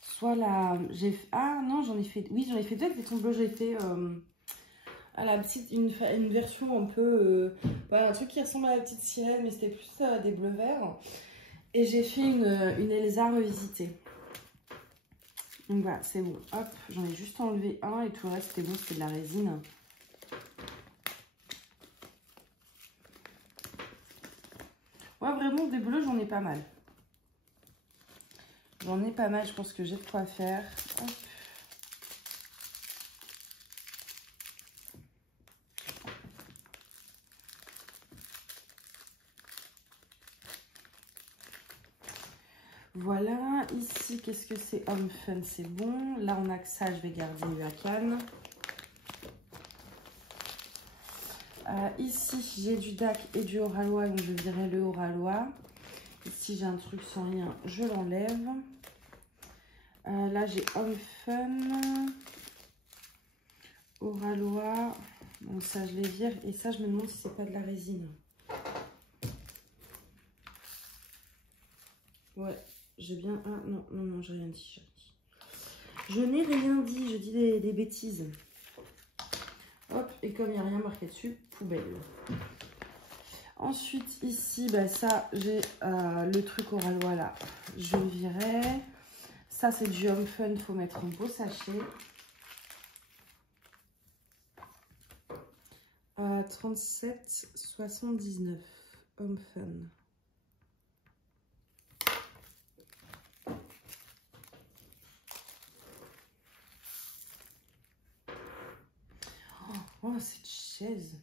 Soit la... Ah non, j'en ai fait... Oui, j'en ai fait deux avec des tons bleus. J'ai fait à la petite... une version un peu... voilà, un truc qui ressemble à la petite sirène, mais c'était plus des bleus verts. Et j'ai fait une Elsa revisitée. Donc voilà, c'est bon. Hop, j'en ai juste enlevé un et tout le reste, c'était bon, c'était de la résine. Ouais, vraiment, des bleus, j'en ai pas mal. J'en ai pas mal, je pense que j'ai de quoi faire. Hop. Voilà, ici, qu'est-ce que c'est? Home Fun, c'est bon. Là, on a que ça, je vais garder Huracan. Ici, j'ai du DAC et du Oralois, donc je dirais le Oralois. Ici, j'ai un truc sans rien, je l'enlève. Là, j'ai Home Fun, Oralois. Donc ça, je les vire. Et ça, je me demande si c'est pas de la résine. Ouais, j'ai bien... Ah, non, non, non, j'ai rien dit. Je n'ai rien dit, je dis des bêtises. Hop, et comme il n'y a rien marqué dessus, poubelle. Ensuite, ici, bah, ça, j'ai le truc Oralois là. Je le virais. Ça, c'est du Home Fun, il faut mettre un beau sachet. 37,79 Home Fun. Oh, cette chaise.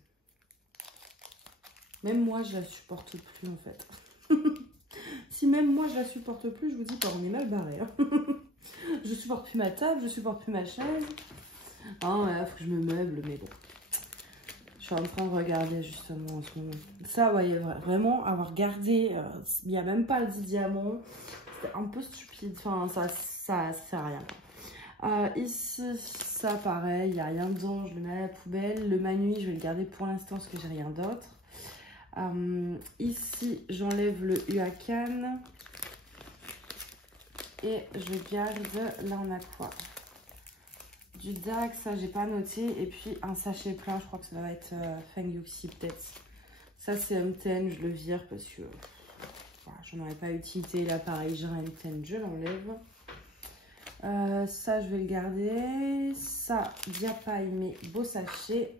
Même moi, je la supporte plus en fait. Si même moi, je la supporte plus, je vous dis pas, on est mal barré. Hein. Je supporte plus ma table, je supporte plus ma chaise. Ah ouais, faut que je me meuble, mais bon. Je suis en train de regarder justement en ce moment. Ça, voyez, vraiment, avoir gardé, il n'y a même pas le 10 diamants. C'est un peu stupide. Enfin, ça sert à rien. Ici, ça pareil, il n'y a rien dedans, je le mets à la poubelle. Le Manui, je vais le garder pour l'instant parce que j'ai rien d'autre. Ici, j'enlève le Huracan. Et je garde, là on a quoi? Du DAC, ça j'ai pas noté. Et puis un sachet plein, je crois que ça va être Feng Yuxi peut-être. Ça c'est M10, je le vire parce que voilà, j'en aurais pas utilité. Là pareil, j'ai un M10, je l'enlève. Ça je vais le garder. Ça, Diapaille, mais beau sachet.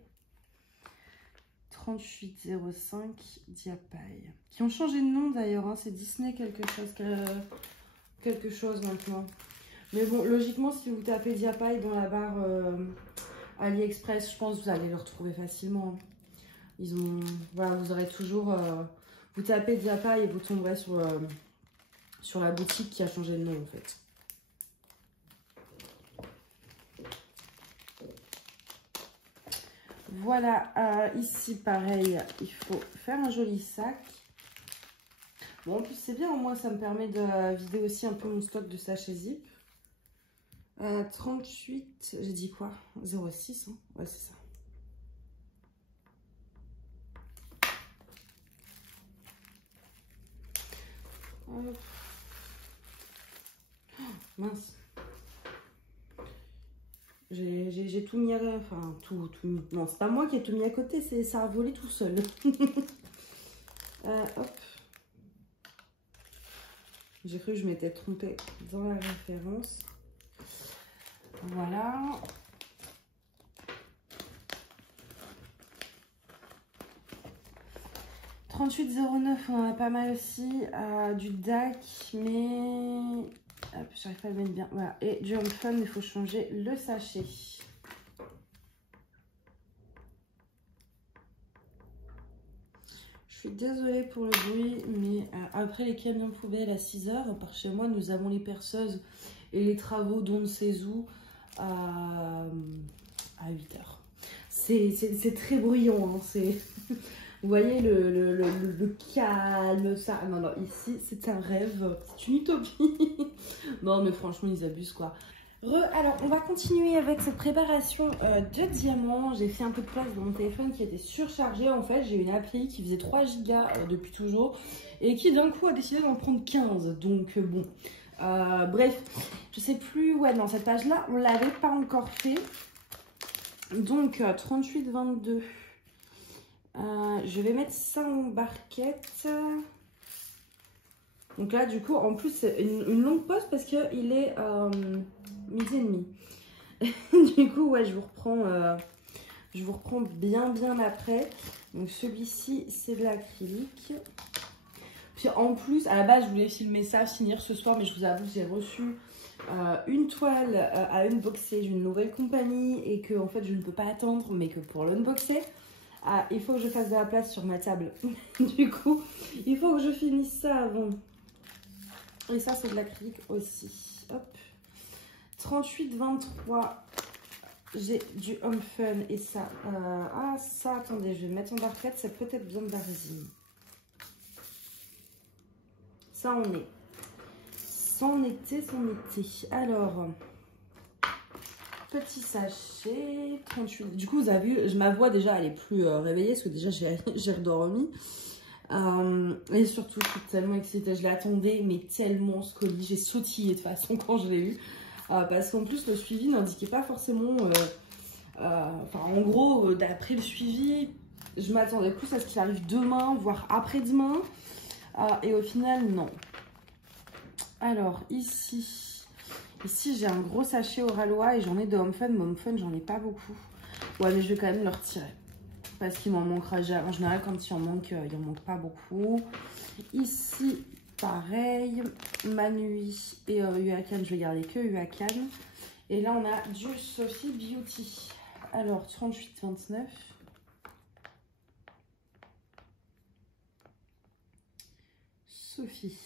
38,05 Diapaille. Qui ont changé de nom d'ailleurs, hein, c'est Disney quelque chose maintenant. Mais bon, logiquement, si vous tapez Diapaille dans la barre AliExpress, je pense que vous allez le retrouver facilement. Ils ont, voilà, vous aurez toujours, vous tapez Diapaille et vous tomberez sur la boutique qui a changé de nom en fait. Voilà, ici pareil, il faut faire un joli sac. Bon, en plus c'est bien, au moins ça me permet de vider aussi un peu mon stock de sachets zip. 38, j'ai dit quoi? 0,6, hein? Ouais, c'est ça. Hop. Oh, mince. J'ai tout mis à... Enfin, tout mis. Non, c'est pas moi qui ai tout mis à côté, ça a volé tout seul. Hop. J'ai cru que je m'étais trompée dans la référence. Voilà. « 38,09 », on en a pas mal aussi. Du DAC, mais... j'arrive pas à le mettre bien. Voilà. Et du Home Fun, il faut changer le sachet. Je suis désolée pour le bruit, mais après les camions poubelles à 6 h, par chez moi, nous avons les perceuses et les travaux d'on ne sait où à 8 h. C'est très bruyant, hein, c'est... Vous voyez le calme, ça. Non, non, ici, c'est un rêve, c'est une utopie. Non, mais franchement, ils abusent, quoi. Alors, on va continuer avec cette préparation de diamants. J'ai fait un peu de place dans mon téléphone qui était surchargé. En fait, j'ai une appli qui faisait 3 gigas depuis toujours et qui, d'un coup, a décidé d'en prendre 15. Donc, bon. Bref, je sais plus. Ouais, non, cette page-là, on l'avait pas encore fait. Donc, 38,22. Je vais mettre ça en barquette. Donc là, du coup, en plus, c'est une longue pause parce qu'il est 12h30. Du coup, ouais, je vous reprends bien après. Donc celui-ci, c'est de l'acrylique. Puis en plus, à la base, je voulais filmer ça, finir ce soir, mais je vous avoue, j'ai reçu une toile à unboxer d'une nouvelle compagnie et que en fait, je ne peux pas attendre, mais que pour l'unboxer, il faut que je fasse de la place sur ma table. Du coup, il faut que je finisse ça avant Et ça, c'est de l'acrylique aussi. Hop. 38-23. J'ai du Home Fun et ça. Ah, ça, attendez, je vais le mettre en barquette. C'est peut-être bien de la résine. Ça en est. C'en était. Alors, petit sachet. 38. Du coup, vous avez vu, ma voix déjà, elle est plus réveillée parce que déjà, j'ai redormi. Et surtout, je suis tellement excitée. Je l'attendais, mais tellement ce colis. J'ai sautillé de toute façon quand je l'ai eu. Parce qu'en plus, le suivi n'indiquait pas forcément... enfin, en gros, d'après le suivi, je m'attendais plus à ce qu'il arrive demain, voire après-demain. Et au final, non. Alors, ici j'ai un gros sachet Oralois et j'en ai de Home Fun. Mais Home Fun, j'en ai pas beaucoup. Ouais, mais je vais quand même le retirer. Parce qu'il m'en manquera jamais. En général, quand il en manque pas beaucoup. Ici, pareil. Manui et Huacan, je vais garder que Huacan. Et là, on a du Sophie Beauty. Alors, 38-29. Sophie.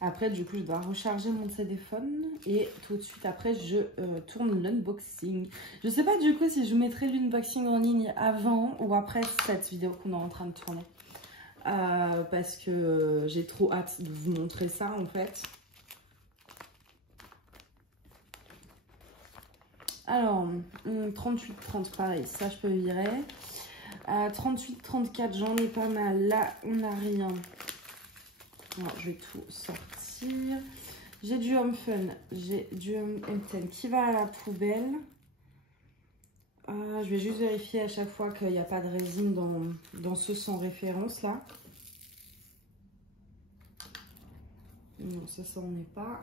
Après, du coup, je dois recharger mon téléphone et tout de suite après, je tourne l'unboxing. Je sais pas du coup si je mettrai l'unboxing en ligne avant ou après cette vidéo qu'on est en train de tourner. Parce que j'ai trop hâte de vous montrer ça en fait. Alors, 38-30, pareil, ça je peux virer. 38-34, j'en ai pas mal. Là, on n'a rien. Alors, je vais tout sortir. J'ai du Home Fun, j'ai du Home M10 qui va à la poubelle. Je vais juste vérifier à chaque fois qu'il n'y a pas de résine dans ce sans référence là. Non, ça n'en est pas.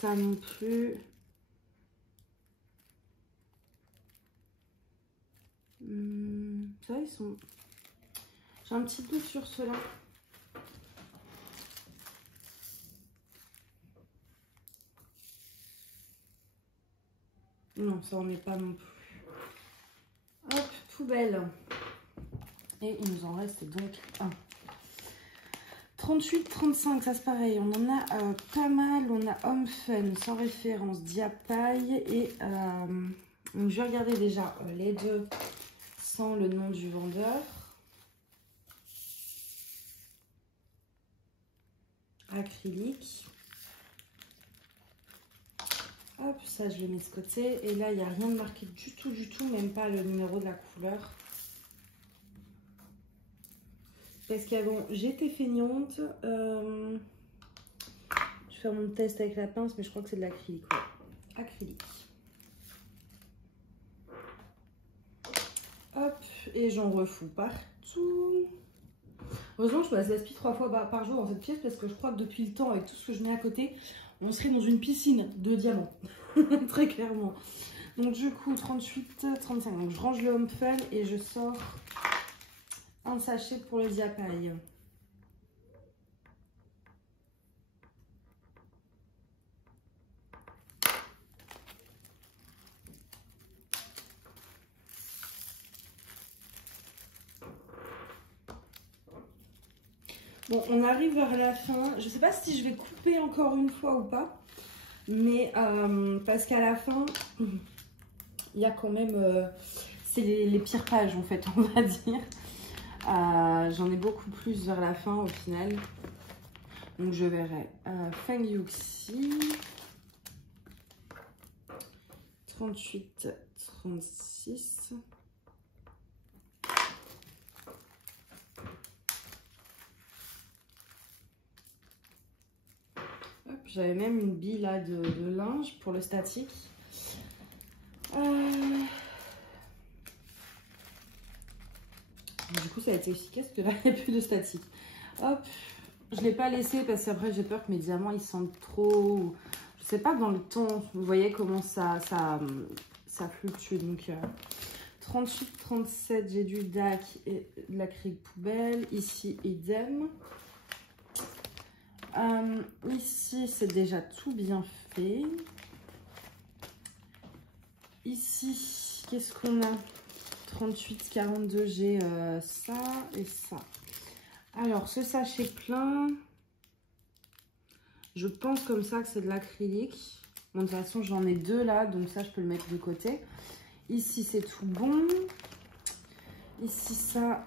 Ça non plus. Ça, ils sont... J'ai un petit doute sur ceux-là. Non, ça n'en est pas non plus. Hop, poubelle. Et il nous en reste donc un. 38-35, ça c'est pareil. On en a pas mal. On a Home Fun sans référence, Diapaille. Et donc je vais regarder déjà les deux sans le nom du vendeur. Acrylique. Hop, ça je le mets de ce côté. Et là, il n'y a rien de marqué du tout, même pas le numéro de la couleur. Parce qu'avant, j'étais feignante. Je vais faire mon test avec la pince, mais je crois que c'est de l'acrylique. Ouais. Acrylique. Hop, et j'en refous partout. Heureusement, je passe l'aspi 3 fois par jour dans cette pièce parce que je crois que depuis le temps, avec tout ce que je mets à côté, on serait dans une piscine de diamants. Très clairement. Donc du coup, 38-35. Donc je range le Home Fun et je sors un sachet pour le Diapaille. Bon, on arrive vers la fin. Je ne sais pas si je vais couper encore une fois ou pas. Mais parce qu'à la fin, il y a quand même... c'est les pires pages en fait, on va dire. J'en ai beaucoup plus vers la fin au final. Donc je verrai. Feng Yuxi. 38-36. J'avais même une bille là de linge pour le statique. Du coup, ça a été efficace parce que là, il n'y a plus de statique. Hop, je ne l'ai pas laissé parce qu'après, j'ai peur que mes diamants ils sentent trop. Je sais pas dans le temps. Vous voyez comment ça fluctue. Donc, 38-37, j'ai du DAC et de l'acrylique poubelle. Ici, idem. Ici, c'est déjà tout bien fait. Ici, qu'est-ce qu'on a? 38, 42, j'ai ça et ça. Alors, ce sachet plein, je pense comme ça que c'est de l'acrylique. Bon, de toute façon, j'en ai deux là, donc ça, je peux le mettre de côté. Ici, c'est tout bon. Ici, ça,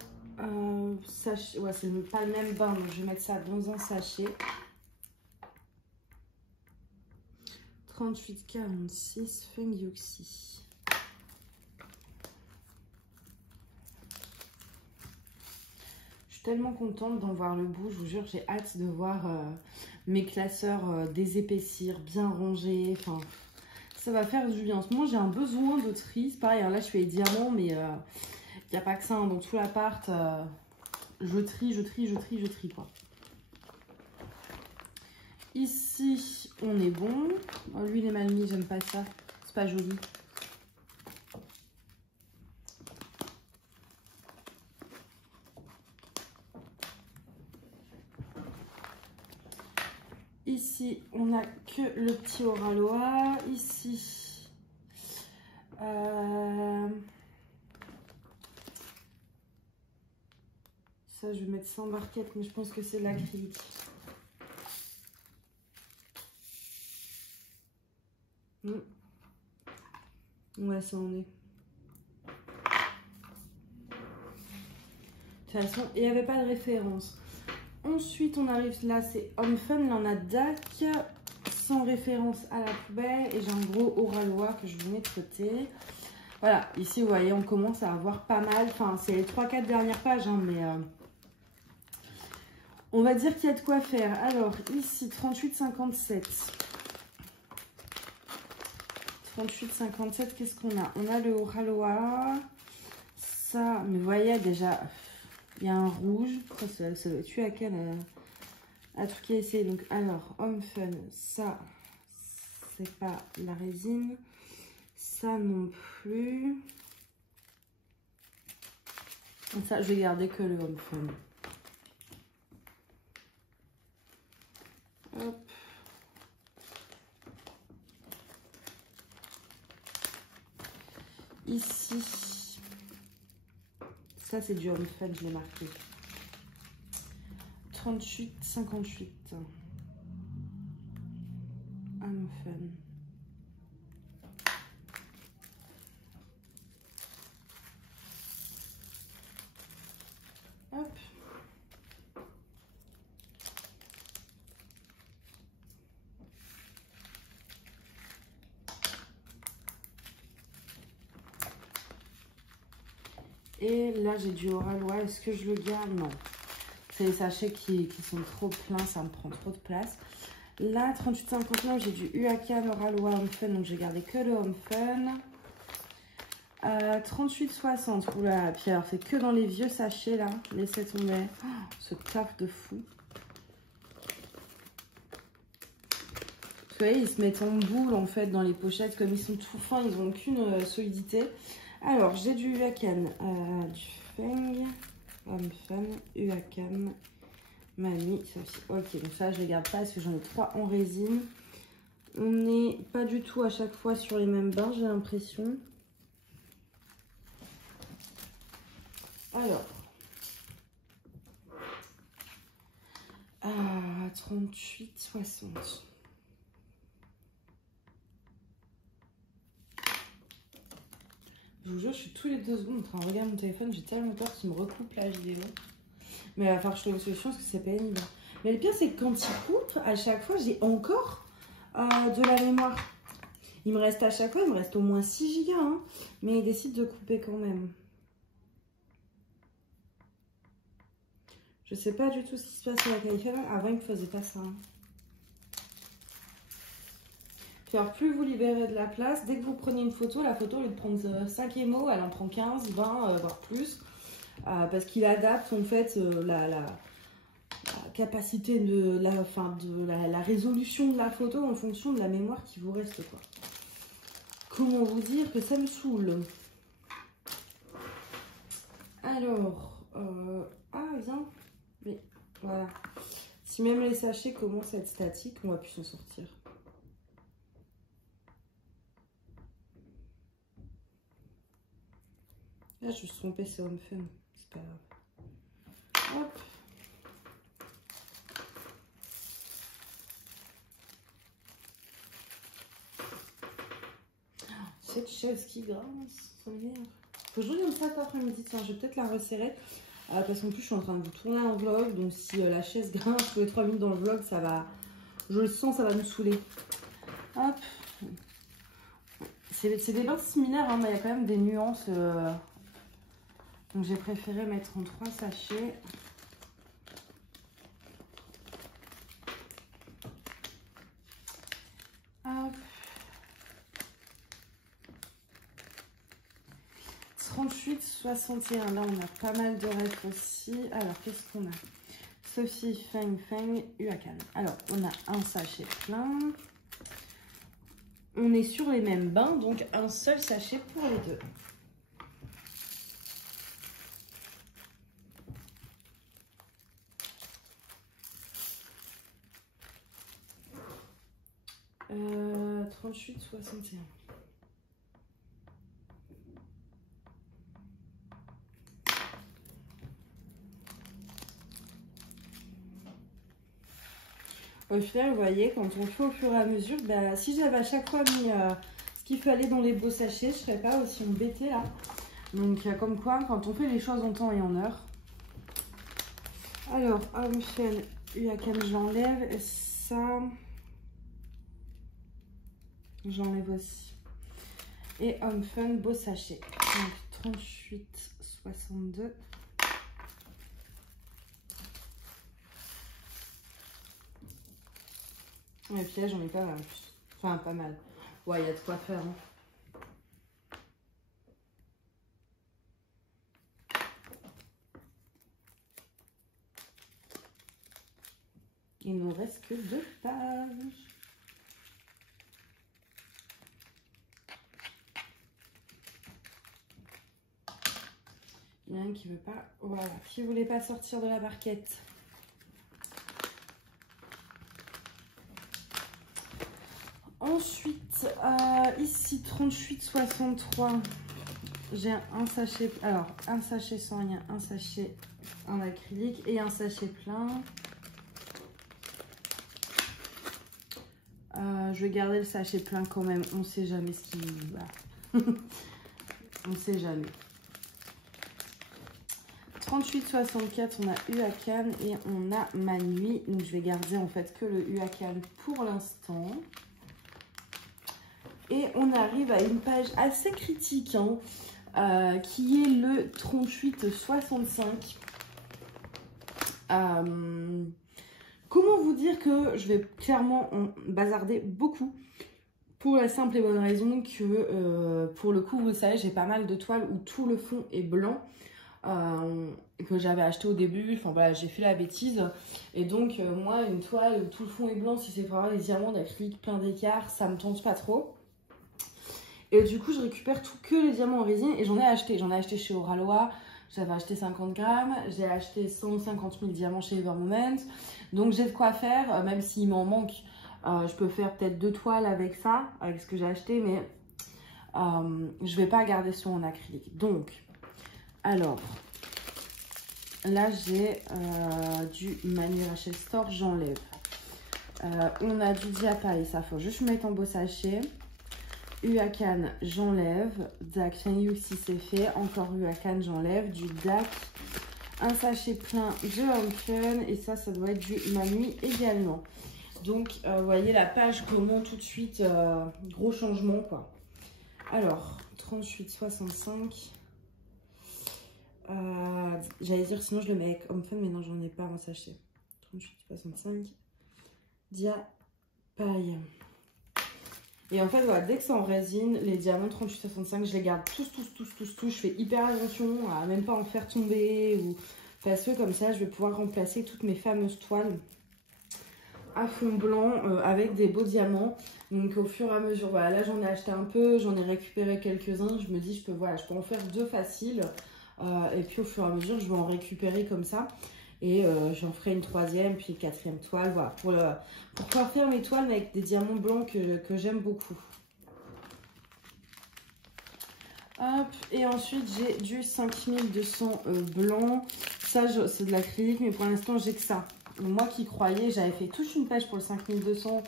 sachet. Ouais, c'est pas le même bain, donc je vais mettre ça dans un sachet. 38, 46, Fengyoxi. Je suis tellement contente d'en voir le bout, je vous jure, j'ai hâte de voir mes classeurs désépaissir, bien rangés. Enfin, ça va faire du bien. En ce moment, j'ai un besoin de tri. C'est pareil, hein, là, je fais les diamants, mais il n'y a pas que ça. Hein, dans tout l'appart, je trie, quoi. Ici, on est bon. Oh, lui, il est mal mis, j'aime pas ça. C'est pas joli. Ici, on n'a que le petit Oraloa. Ici, ça, je vais mettre sans barquette, mais je pense que c'est de l'acrylique. Ouais, ça en est. De toute façon, il n'y avait pas de référence. Ensuite, on arrive là, c'est Home Fun. Là, on a DAC sans référence à la poubelle. Et j'ai un gros Oraloa que je vous mets de côté. Voilà, ici, vous voyez, on commence à avoir pas mal. Enfin, c'est les 3-4 dernières pages, hein, mais on va dire qu'il y a de quoi faire. Alors, ici, 38,57. 38,57, qu'est-ce qu'on a? On a le Oraloa. Ça, mais vous voyez, déjà... Il y a un rouge. Ça doit tuer à quel truc à essayer. Donc, alors, Home Fun, ça, c'est pas la résine. Ça non plus. Donc ça, je vais garder que le Home Fun. Hop. Ici. Ça, c'est du Home Fun, je l'ai marqué. 38,58. Home Fun. Hop. Et là, j'ai du Oraloa. Est-ce que je le garde? Non. C'est les sachets qui sont trop pleins. Ça me prend trop de place. Là, 38,59, j'ai du Uakan Oraloa Home Fun. Donc, j'ai gardé que le Home Fun. 38,60. Oula. Puis alors, c'est que dans les vieux sachets, là. Laissez tomber. Oh, ce taf de fou. Vous voyez, ils se mettent en boule, en fait, dans les pochettes. Comme ils sont tout fins, ils n'ont aucune solidité. Alors, j'ai du Uakan, du Feng, Home Fun, Uakan, Mami, ça aussi. Ok, donc ça, je les garde pas parce que j'en ai 3 en résine. On n'est pas du tout à chaque fois sur les mêmes barres, j'ai l'impression. Alors, 38,60. Je vous jure, je suis tous les 2 secondes en train de regarder mon téléphone. J'ai tellement peur qu'il me recoupe la vidéo. Mais il va falloir que je trouve une solution parce que c'est pénible. Mais le pire, c'est que quand il coupe, à chaque fois, j'ai encore de la mémoire. Il me reste à chaque fois, il me reste au moins 6 Go. Hein, mais il décide de couper quand même. Je sais pas du tout ce qui se passe sur la qualité. Avant, il me faisait pas ça. Hein. Alors, plus vous libérez de la place, dès que vous prenez une photo, la photo, au lieu de prendre 5 émos, elle en prend 15, 20, voire plus. Parce qu'il adapte en fait la capacité de la résolution de la photo en fonction de la mémoire qui vous reste, quoi. Comment vous dire que ça me saoule? Alors, ah bien, mais voilà. Si même les sachets commencent à être statiques, on va plus s'en sortir. Là, je me suis trompée, c'est Home Fun. C'est pas grave. Hop. Cette chaise qui grince, ça m'énerve. Faut que je regarde ça cet après-midi. Tiens, je vais peut-être la resserrer. Parce qu'en plus, je suis en train de vous tourner un vlog. Donc, si la chaise grince tous les 3 minutes dans le vlog, ça va. Je le sens, ça va nous saouler. Hop. C'est des bains similaires, hein, mais il y a quand même des nuances. Donc, j'ai préféré mettre en 3 sachets. Hop. 38,61. Là, on a pas mal de refs aussi. Alors, qu'est-ce qu'on a? Sophie, Feng, Huacan. Alors, on a un sachet plein. On est sur les mêmes bains, donc un seul sachet pour les deux. Euh, 38,61. Au final, vous voyez, quand on fait au fur et à mesure, bah, si j'avais à chaque fois mis ce qu'il fallait dans les beaux sachets, je ne serais pas aussi embêtée là. Donc, comme quoi, quand on fait les choses en temps et en heure. Alors, Home Fun, Huacan, j'enlève. Et ça, j'enlève aussi. Et Home Fun, beau sachet. Donc, 38,62. Et puis là, j'en ai pas mal. Enfin, pas mal. Ouais, il y a de quoi faire. Hein. Il ne nous reste que 2 pages. Il y en a un qui veut pas. Voilà, qui voulait pas sortir de la barquette. Ensuite, ici 38,63. J'ai un sachet. Alors, un sachet sans rien, un sachet en acrylique et un sachet plein. Je vais garder le sachet plein quand même. On sait jamais ce qui va. On sait jamais. 38,64, on a Huacan et on a Manui. Donc, je vais garder en fait que le Huacan pour l'instant. Et on arrive à une page assez critique, hein, qui est le 38,65. Comment vous dire que je vais clairement en bazarder beaucoup pour la simple et bonne raison que pour le coup, vous savez, j'ai pas mal de toiles où tout le fond est blanc. Que j'avais acheté au début, enfin voilà, j'ai fait la bêtise et donc moi une toile où tout le fond est blanc, si c'est vraiment des diamants d'acrylique plein d'écart, ça me tente pas trop. Et du coup je récupère tout que les diamants en résine et j'en ai acheté chez Oralois, j'avais acheté 50 grammes, j'ai acheté 150 000 diamants chez Evermoment, donc j'ai de quoi faire, même s'il m'en manque, je peux faire peut-être 2 toiles avec ça, avec ce que j'ai acheté, mais je vais pas garder ça en acrylique. Donc alors, là j'ai du Manu Rachel Store, j'enlève. On a du Diapaï, ça faut juste mettre en beau sachet. Huacan, j'enlève. Dac, Feng si c'est fait. Encore Huacan, j'enlève. Du Dac, un sachet plein de Home Fun. Et ça doit être du Manu également. Donc, vous voyez, la page remonte tout de suite. Gros changement, quoi. Alors, 38,65. J'allais dire sinon je le mets avec Home Fun, mais non, j'en ai pas en sachet. 38,65. Diapaï. Et en fait, voilà, dès que c'est en résine, les diamants 38,65, je les garde tous. Je fais hyper attention à même pas en faire tomber. Ou... Parce que comme ça, je vais pouvoir remplacer toutes mes fameuses toiles à fond blanc avec des beaux diamants. Donc au fur et à mesure, voilà, là j'en ai acheté un peu, j'en ai récupéré quelques-uns. Je me dis, je peux en faire 2 faciles. Et puis au fur et à mesure, je vais en récupérer comme ça. Et j'en ferai une troisième, puis une quatrième toile. Voilà, pour pouvoir faire mes toiles mais avec des diamants blancs que j'aime beaucoup. Hop, et ensuite j'ai du 5200 blanc. Ça, c'est de l'acrylique, mais pour l'instant, j'ai que ça. Donc, moi qui croyais, j'avais fait toute une page pour le 5200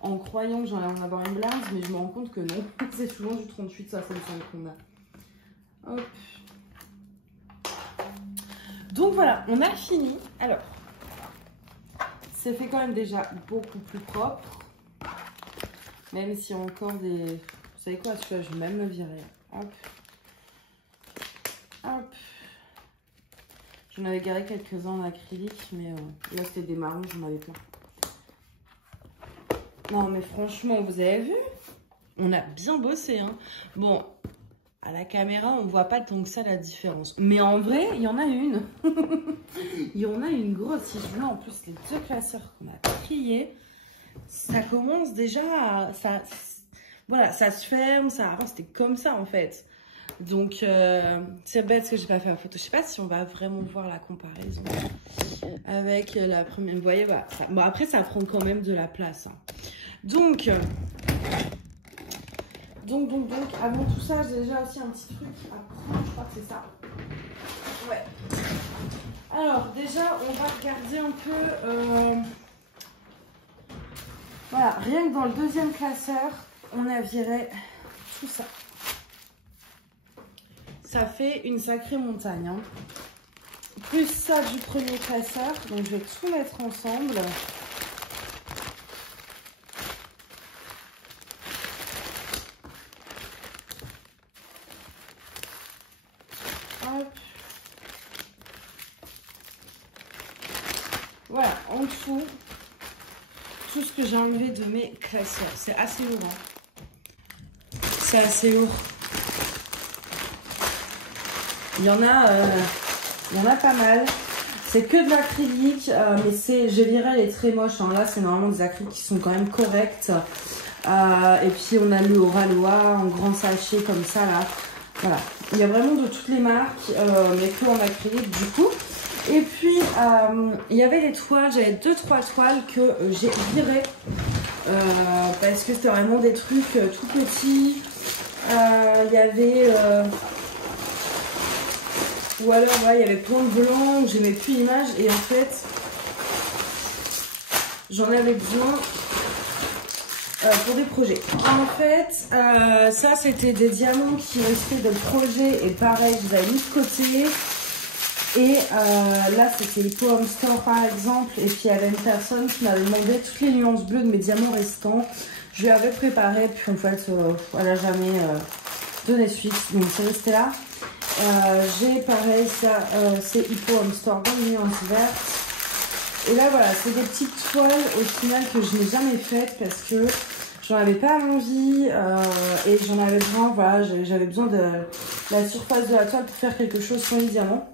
en croyant que j'allais en avoir une blinde, mais je me rends compte que non. C'est toujours du 38,65 qu'on a. Hop. Donc voilà, on a fini. Alors, c'est fait quand même déjà beaucoup plus propre. Même s'il y a encore des... Vous savez quoi, celui-là, je vais même le virer. Hop. Hop. J'en avais garé quelques-uns en acrylique, mais là, c'était des marrons, j'en avais plein. Non, mais franchement, vous avez vu? On a bien bossé, hein. Bon, à la caméra, on voit pas tant que ça la différence. Mais en vrai, il y en a une. Il y en a une grosse. Si je veux, en plus, les deux classeurs qu'on a triés, ça commence déjà à... voilà, ça se ferme, ça... Avant, c'était comme ça, en fait. Donc, c'est bête que j'ai pas fait en photo. Je sais pas si on va vraiment voir la comparaison avec la première. Vous voyez, voilà. Bon, après, ça prend quand même de la place. Hein. Donc, avant tout ça, j'ai déjà aussi un petit truc à prendre. Je crois que c'est ça. Ouais. Alors, déjà, on va regarder un peu... Voilà, rien que dans le deuxième classeur, on a viré tout ça. Ça fait une sacrée montagne. Hein. Plus ça du premier classeur. Donc, je vais tout mettre ensemble. Hop. Voilà, en dessous, tout ce que j'ai enlevé de mes classeurs. C'est assez lourd. Hein. C'est assez lourd. Il y en a pas mal. C'est que de l'acrylique, mais j'ai viré les très moches. Hein. Là, c'est normalement des acryliques qui sont quand même corrects. Et puis, on a le Oralois en grand sachet comme ça, là. Voilà. Il y a vraiment de toutes les marques, mais que en acrylique, du coup. Et puis, il y avait les toiles. J'avais 2-3 toiles que j'ai virées. Parce que c'était vraiment des trucs tout petits. Il y avait... ou alors, ouais, il y avait plein de blancs où j'aimais plus l'image. Et en fait, j'en avais besoin pour des projets. En fait, ça, c'était des diamants qui restaient de projet. Et pareil, je les avais mis de côté. Et là, c'était Hippo Home Store, par exemple. Et puis, il y avait une personne qui m'avait demandé toutes les nuances bleues de mes diamants restants. Je lui avais préparé. Puis, en fait, elle n'a jamais donné suite. Donc, c'est resté là. J'ai pareil, ça c'est Hippo Home Store dans les nuances vertes. Et là voilà, c'est des petites toiles au final que je n'ai jamais faites parce que j'en avais pas envie et j'en avais besoin, voilà, j'avais besoin de la surface de la toile pour faire quelque chose sans les diamants.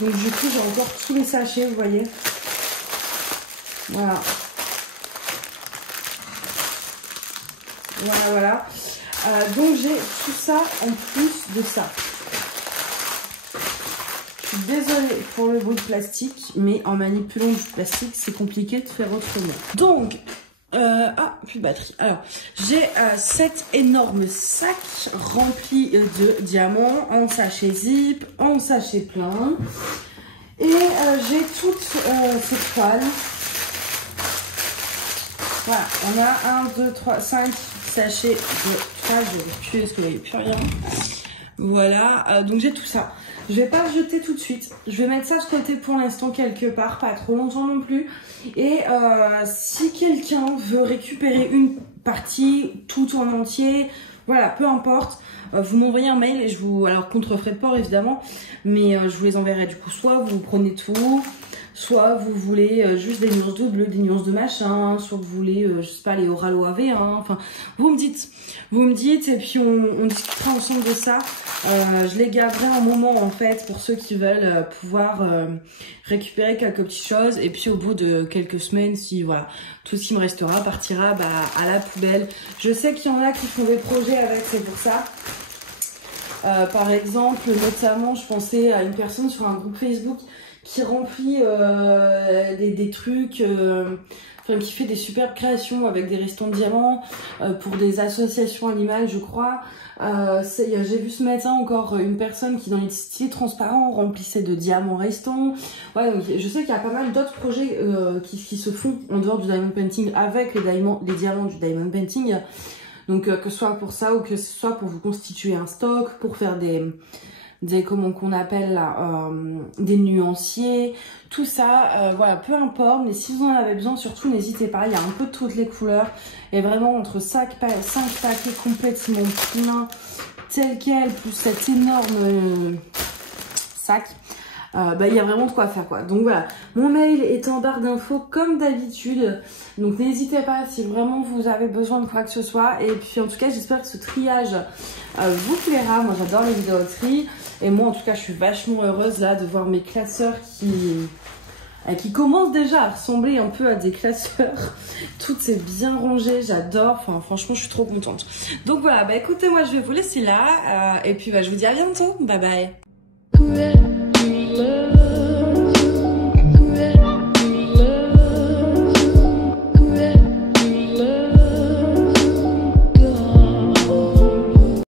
Donc du coup j'ai encore tous les sachets, vous voyez. Voilà. Voilà. Donc j'ai tout ça en plus de ça. Je suis désolée pour le bruit de plastique, mais en manipulant du plastique, c'est compliqué de faire autrement. Donc, plus de batterie. Alors, j'ai cet énorme sac rempli de diamants en sachet zip, en sachet plein. Et j'ai toutes ces toiles. Voilà, on a 1, 2, 3, 5 sachets de toile. Je vais reculer parce qu'il n'y avait plus rien. Voilà, donc j'ai tout ça. Je vais pas le jeter tout de suite. Je vais mettre ça de côté pour l'instant quelque part, pas trop longtemps non plus. Et si quelqu'un veut récupérer une partie, tout en entier, voilà, peu importe, vous m'envoyez un mail et je vous... Alors contre frais de port évidemment, mais je vous les enverrai du coup. Soit vous prenez tout, soit vous voulez juste des nuances de bleu, des nuances de machin, soit vous voulez, je sais pas, les Oralo AV1, enfin, vous me dites et puis on discutera ensemble de ça. Je les garderai un moment en fait pour ceux qui veulent pouvoir récupérer quelques petites choses et puis au bout de quelques semaines, si voilà, tout ce qui me restera partira à la poubelle. Je sais qu'il y en a qui font des projets avec, c'est pour ça. Par exemple, notamment, je pensais à une personne sur un groupe Facebook qui remplit des trucs, enfin qui fait des superbes créations avec des restons de diamants pour des associations animales, je crois. J'ai vu ce matin encore une personne qui dans les styles transparents remplissait de diamants restants. Ouais, donc je sais qu'il y a pas mal d'autres projets qui se font en dehors du diamond painting avec les diamants du diamond painting. Donc que ce soit pour ça ou que ce soit pour vous constituer un stock, pour faire comment qu'on appelle là, des nuanciers, tout ça, voilà, peu importe, mais si vous en avez besoin, surtout n'hésitez pas, il y a un peu de toutes les couleurs, et vraiment entre 5 paquets complètement pleins, tel quel, plus cet énorme sac, il y a vraiment de quoi faire quoi. Donc voilà, mon mail est en barre d'infos comme d'habitude, donc n'hésitez pas si vraiment vous avez besoin de quoi que ce soit. Et puis en tout cas j'espère que ce triage vous plaira. Moi j'adore les vidéos tri, et moi en tout cas je suis vachement heureuse là de voir mes classeurs qui commencent déjà à ressembler un peu à des classeurs. Tout est bien rangé, j'adore, enfin franchement je suis trop contente. Donc voilà, écoutez, moi je vais vous laisser là, et puis je vous dis à bientôt, bye bye.